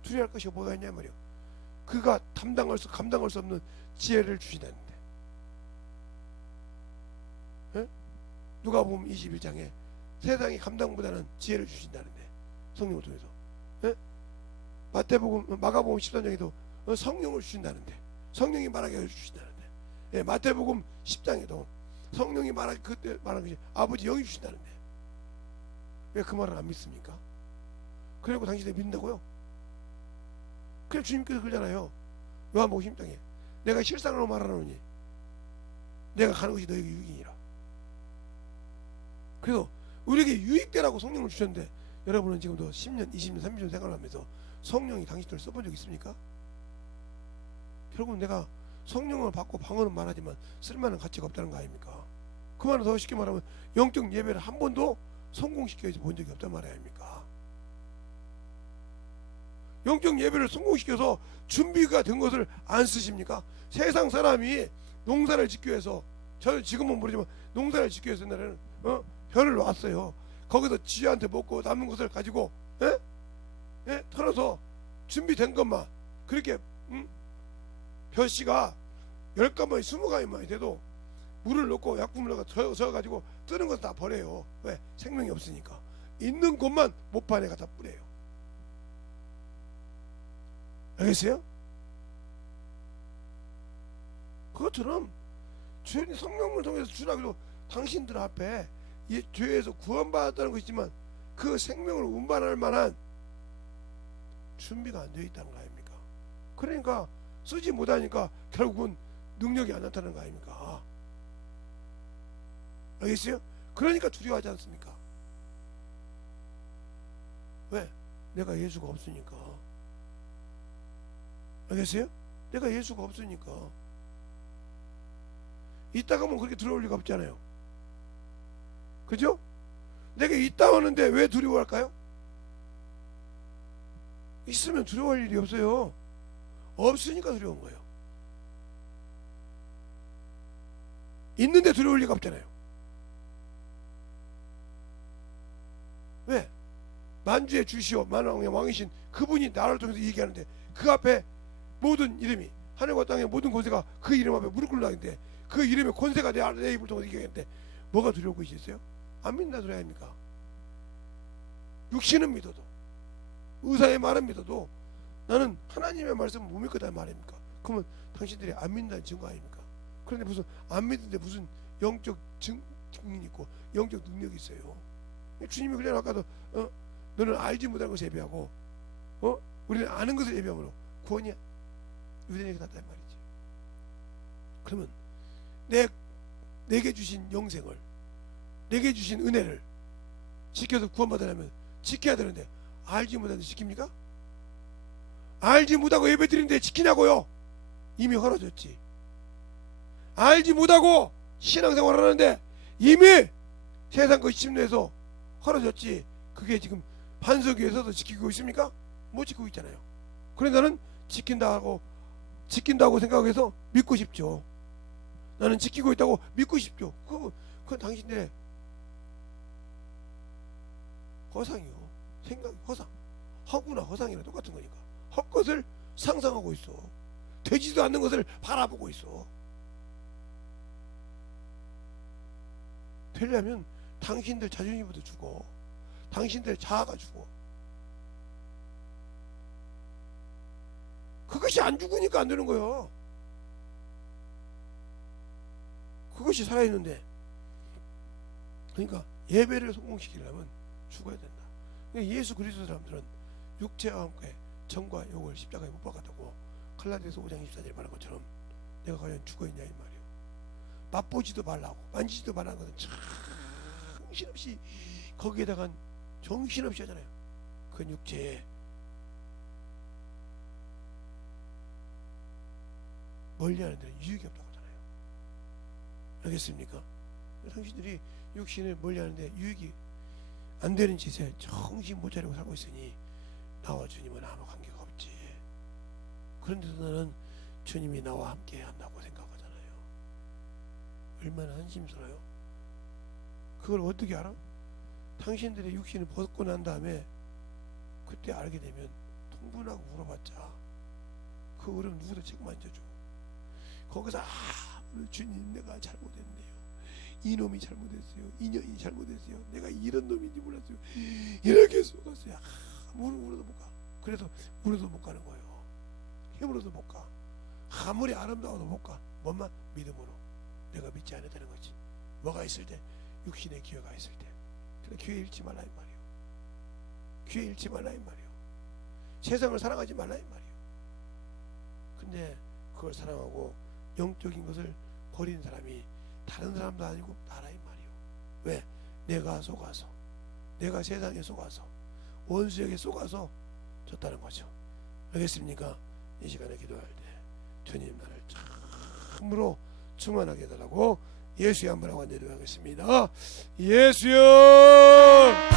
두려워할 것이 뭐가 있냐 말이에요. 그가 감당할 수 없는 지혜를 주시다는데. 예? 누가복음 21장에 세상이 감당보다는 지혜를 주신다는데 성령을 통해서. 예? 마가복음 13장에도 성령을 주신다는데 성령이 말하게 해주신다는데. 예, 마태복음 10장에도 성령이 그때 말한 것이 아버지 영이 주신다는데 왜 그 말을 안 믿습니까? 그리고 당신이 믿는다고요? 그래 주님께서 그러잖아요. 요한복음 10장에 내가 실상으로 말하노니 내가 가는 것이 너에게 유익이니라. 그래서 우리에게 유익되라고 성령을 주셨는데 여러분은 지금도 10년, 20년, 30년 생활하면서 성령이 당신들을 써본 적 있습니까? 결국은 내가 성령을 받고 방언은 말하지만 쓸만한 가치가 없다는 거 아닙니까? 그 말은 더 쉽게 말하면 영적 예배를 한 번도 성공시켜서 본 적이 없단 말이 아닙니까? 영적 예배를 성공시켜서 준비가 된 것을 안 쓰십니까? 세상 사람이 농사를 짓기 위해서, 저는 지금은 모르지만 농사를 짓기 위해서 옛날에는 벼를 놨어요. 거기서 지한테 먹고 남는 것을 가지고 털어서 준비된 것만 그렇게 벼씨가 10가마니 20가마니 돼도 물을 넣고 약품을 넣고 저어가지고 뜨는 것 다 버려요. 왜? 생명이 없으니까. 있는 것만 못판에 갖다 뿌려요. 알겠어요? 그것처럼 주님 성령을 통해서 주라고 당신들 앞에 이 죄에서 구원받았다는 것이지만 그 생명을 운반할 만한 준비가 안 되어 있다는 거 아닙니까? 그러니까 쓰지 못하니까 결국은 능력이 안 나타나는 거 아닙니까? 알겠어요? 그러니까 두려워하지 않습니까? 왜? 내가 예수가 없으니까. 알겠어요? 내가 예수가 없으니까. 있다가 뭐 그렇게 두려울 리가 없잖아요. 그죠? 내가 있다 하는데 왜 두려워할까요? 있으면 두려워할 일이 없어요. 없으니까 두려운 거예요. 있는데 두려울 리가 없잖아요. 왜? 만주의 주시오 만왕의 왕이신 그분이 나를 통해서 얘기하는데 그 앞에 모든 이름이 하늘과 땅의 모든 권세가 그 이름 앞에 무릎 꿇는다는데 그 이름의 권세가 내 입을 통해서 얘기하는데 뭐가 두려울 것이 있어요? 안 믿는다 소리 아닙니까? 육신은 믿어도 의사의 말은 믿어도 나는 하나님의 말씀을 못 믿을 거다 말입니까? 그러면 당신들이 안 믿는다는 증거 아닙니까? 그런데 무슨 안 믿는데 무슨 영적 증인이 있고 영적 능력이 있어요. 주님이 그냥 아까도 너는 알지 못하는 것을 예배하고 우리는 아는 것을 예배함으로 구원이 유대인에게 났단 말이지. 그러면 내게 주신 영생을, 내게 주신 은혜를 지켜서 구원받으려면 지켜야 되는데 알지 못하는데 지킵니까? 알지 못하고 예배드리는데 지키냐고요? 이미 헐어졌지. 알지 못하고 신앙생활을 하는데 이미 세상 것 침노해서 헐어졌지. 그게 지금 반석 위에서도 지키고 있습니까? 못 지키고 있잖아요. 그래 나는 지킨다고 생각해서 믿고 싶죠. 나는 지키고 있다고 믿고 싶죠. 그건 당신의 허상이요. 생각, 허상. 허구나 허상이나 똑같은 거니까. 헛것을 상상하고 있어. 되지도 않는 것을 바라보고 있어. 되려면 당신들 자존심부터 죽어. 당신들 자아가 죽어. 그것이 안 죽으니까 안 되는 거예요. 그것이 살아있는데. 그러니까 예배를 성공시키려면 죽어야 된다. 그러니까 예수 그리스도 사람들은 육체와 함께 정과 욕을 십자가에 못 박았다고 갈라디아서 5장 24절에 말한 것처럼 내가 과연 죽어있냐 이 말이에요. 맛보지도 말라고 만지지도 말라는 것은 정신없이 거기에다가 정신없이 하잖아요. 그 육체에 멀리하는 데는 유익이 없다고 하잖아요. 알겠습니까? 당신들이 육신을 멀리하는 데 유익이 안 되는 짓에 정신 못 차리고 살고 있으니 나와 주님은 아무 관계가 없지. 그런데도 나는 주님이 나와 함께 한다고 생각하잖아요. 얼마나 한심스러워요. 그걸 어떻게 알아? 당신들의 육신을 벗고 난 다음에 그때 알게 되면 통분하고 물어봤자 그 어려움 누구도 책임 안 져줘. 거기서 주님 내가 잘못했네요. 이놈이 잘못했어요. 인연이 잘못했어요. 내가 이런 놈인지 몰랐어요. 이렇게 속았어요. 물어도 못 가. 그래서 물어도 못 가는 거예요. 힘으로도 못 가. 아무리 아름다워도 못 가. 뭐만? 믿음으로. 내가 믿지 않았다는 거지. 뭐가 있을 때? 육신의 기회가 있을 때. 그래서 기회 잃지 말라 이 말이에요. 기회 잃지 말라 이 말이에요. 세상을 사랑하지 말라 이 말이에요. 근데 그걸 사랑하고 영적인 것을 버리는 사람이 다른 사람도 아니고 나라 이 말이에요. 왜? 내가 속아서, 내가 세상에 속아서, 원수에게 속아서 졌다는 거죠. 알겠습니까? 이 시간에 기도할 때 주님 나를 참으로 충만하게 해달라고 예수의 한 분하고 기도하겠습니다. 예수여.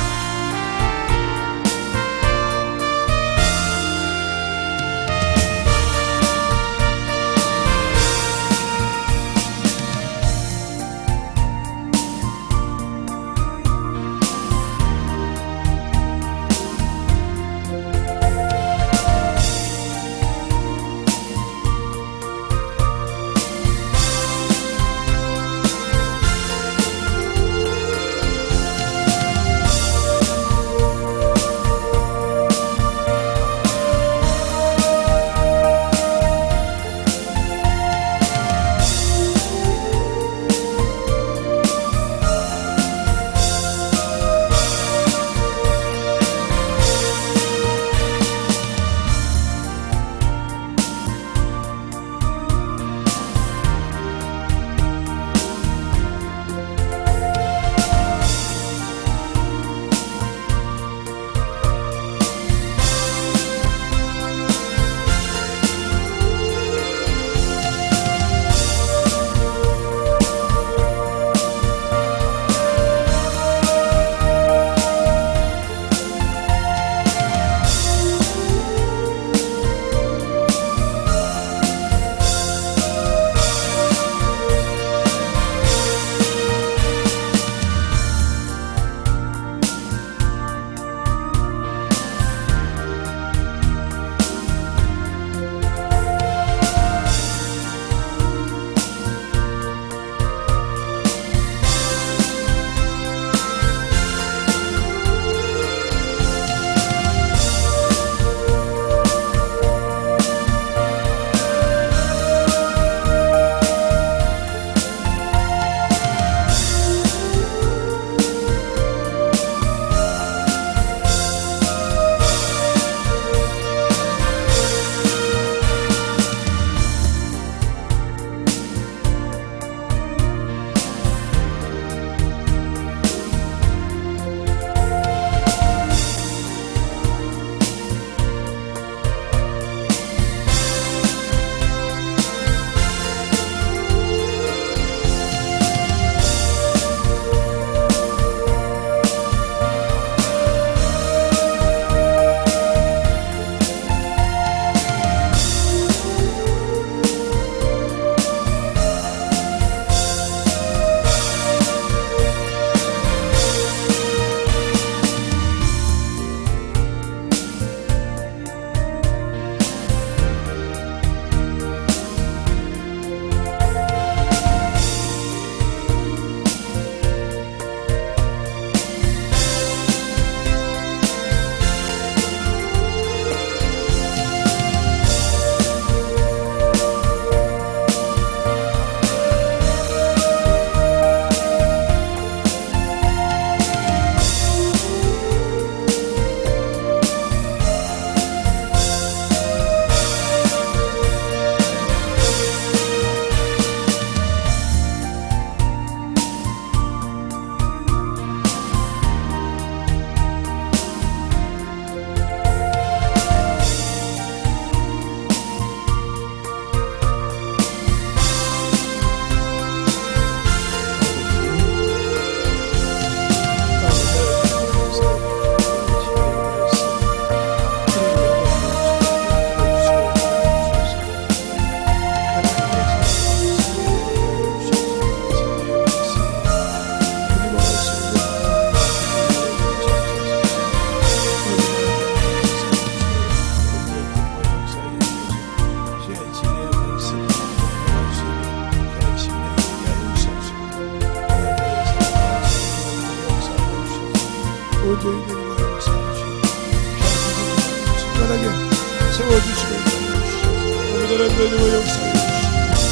하나님 역사해 주시옵소서.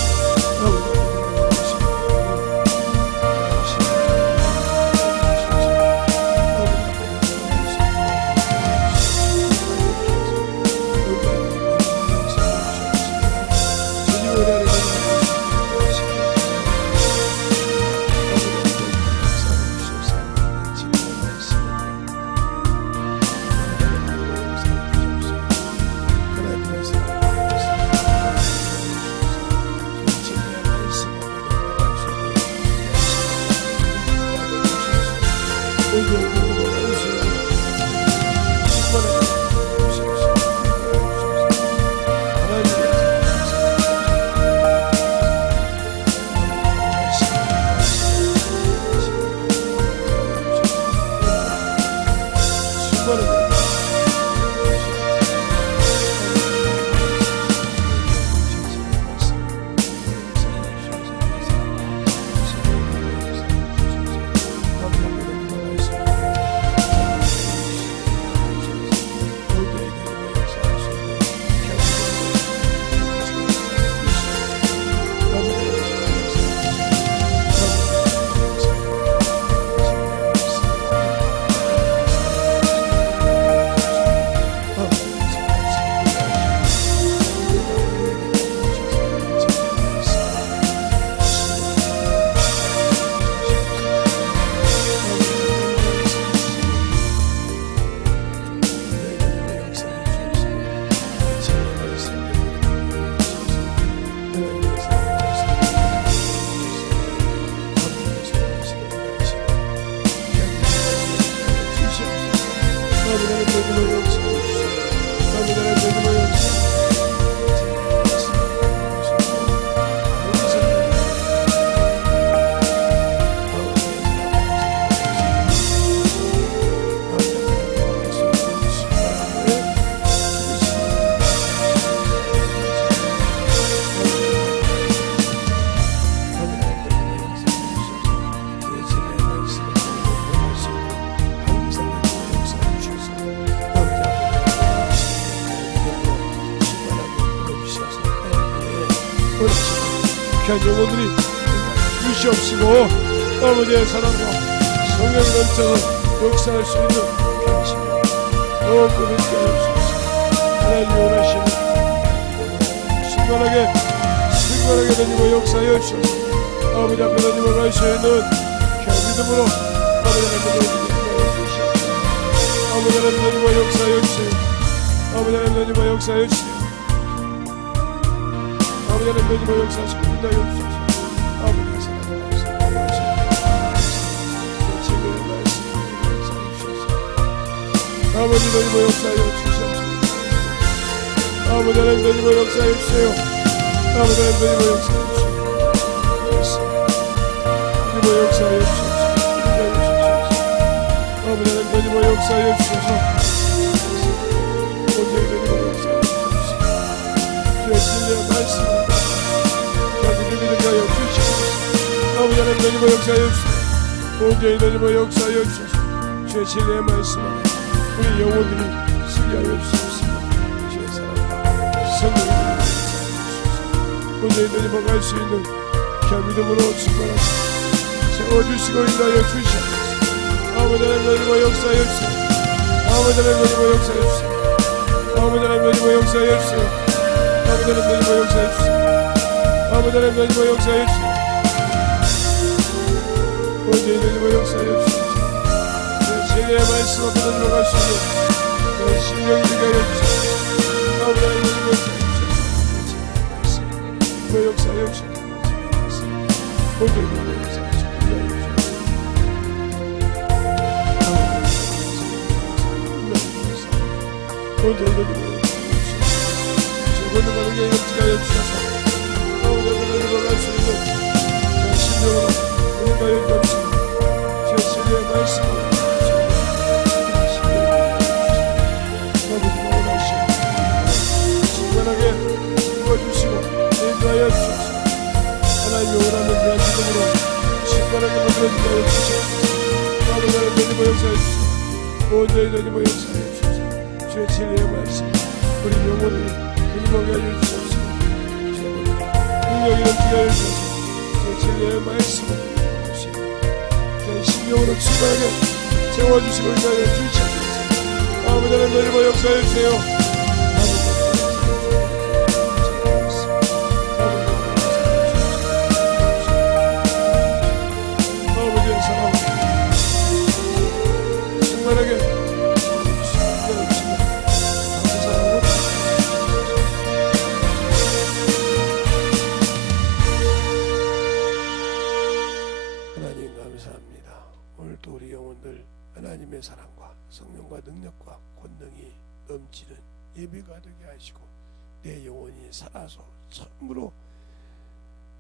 귀한 영혼들이 주시옵시고 아버지의 사랑과 성령의 넘쳐서 역사할 수 있는 귀한 시간 더욱더 믿게 하옵소서. 하나님 원하시는 순간하게 하나님의 역사에 주셔서 아버지 앞에 하나님을 갈 수 있는 귀한 믿음으로 아버지 하나님의 주시옵소서. 아버지 하나님의 역사에 주세요. 아버지 하나님의 역사에 주세요. 아버지 하나님의 역사하시고 인도하여 주소서. 아버지의 사랑을 감사하시고 진리의 말씀을 역사해 주소서. 아버지 하나님의 역사하여 주시옵소서. 아버지 하나님의 역사해 주세요. 아버지 하나님의 역사해 주시옵소서. 하나님의 역사해 주소서. 아버지 하나님의 역사해 주소서. 하나님의 역사해 주소서. 주의 진리의 말씀을 아버지 하나님의 역사하여 주소서. 온전히 하나님의 역사하여 주소서. 주의 진리의 말씀 안에 우리 영혼들이 쓰게 하여 주소서. 주의 사랑과 성령의 역사하여 주소서. 온전히 하나님과 갈 수 있는 귀한 믿음으로 충만하시고 세워주시고 인도하여 주시옵소서. 아버지 하나님의 역사하여 주소서. 아버지 하나님의 역사하여 주소서. 아버지 하나님의 역사하여 주소서. 아버지 하나님의 역사하여 주소서. 아버지 하나님의 역사하여 주소서. 온전히 하나님의 역사하여 주소서. 진리의 말씀 앞에 들어갈 수 있는 그런 심령이 되게 하여 주소서. 아버지 하나님의 역사하여 주소서. 온전히 하나님의 역사하여 주소서. 온전히 하나님의 역사하여 주소서. 모든 관계 역사하여 주소서. 아버지 하나님의 들어갈 수 있는 심령으로 인도하여 주옵시고 주의 진리의 말씀을 충만하게 읽어주시고 인도하여 주옵소서. 하나님이 원하는 그런 믿음으로 충만하게 만들어주게 하여 주옵소서. 아버지 하나님의 역사해 주옵소서. 온전히 하나님의 역사해 주옵소서. 주의 진리의 말씀 우리 영혼을 힘먹게 하여 주옵소서. 성령이는 기회를 주셔서 진리의 말씀을 주시고 심령으로 충만하게 채워주시고 인하여 주시옵소서. 아버지 하나님 너희로 역사해 주세요. 하나님 감사합니다. 오늘도 우리 영혼들 하나님의 사랑과 성령과 능력과 권능이 넘치는 예배가 되게 하시고 내 영혼이 살아서 참으로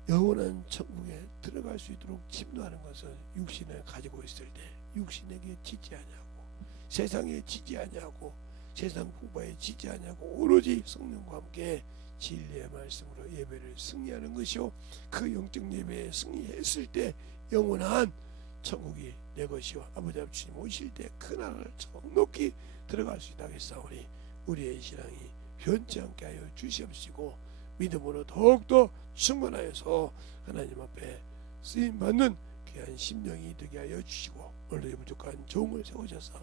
영원한 천국에 들어갈 수 있도록 침노하는 것은 육신을 가지고 있을 때 육신에게 지지하냐고 세상에 지지하냐고 세상 풍파에 지지하냐고 오로지 성령과 함께 진리의 말씀으로 예배를 승리하는 것이요 그 영적 예배에 승리했을 때 영원한 천국이 내 것이요 아버지 주님 오실 때 그 나라를 넉넉히 들어갈 수 있다 하겠사오니 우리의 신앙이 변치 않게 하여 주시옵시고 믿음으로 더욱더 충만하여서 하나님 앞에 쓰임받는 귀한 심령이 되게 하여 주시고 오늘도 부족한 종을 세우셔서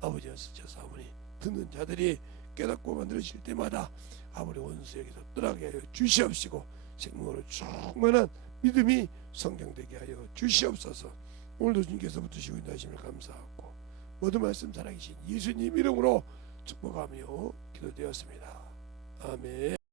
아버지가 쓰셔사오니 듣는 자들이 깨닫고 만들어질 때마다 아버지 원수에게서 떠나게 하여 주시옵시고 생명으로 충만한 믿음이 성장되게 하여 주시옵소서. 오늘도 주님께서 붙으시고 인도하심을 감사하고 모든 말씀 살아계신 예수님 이름으로 축복하며 기도되었습니다. 아멘.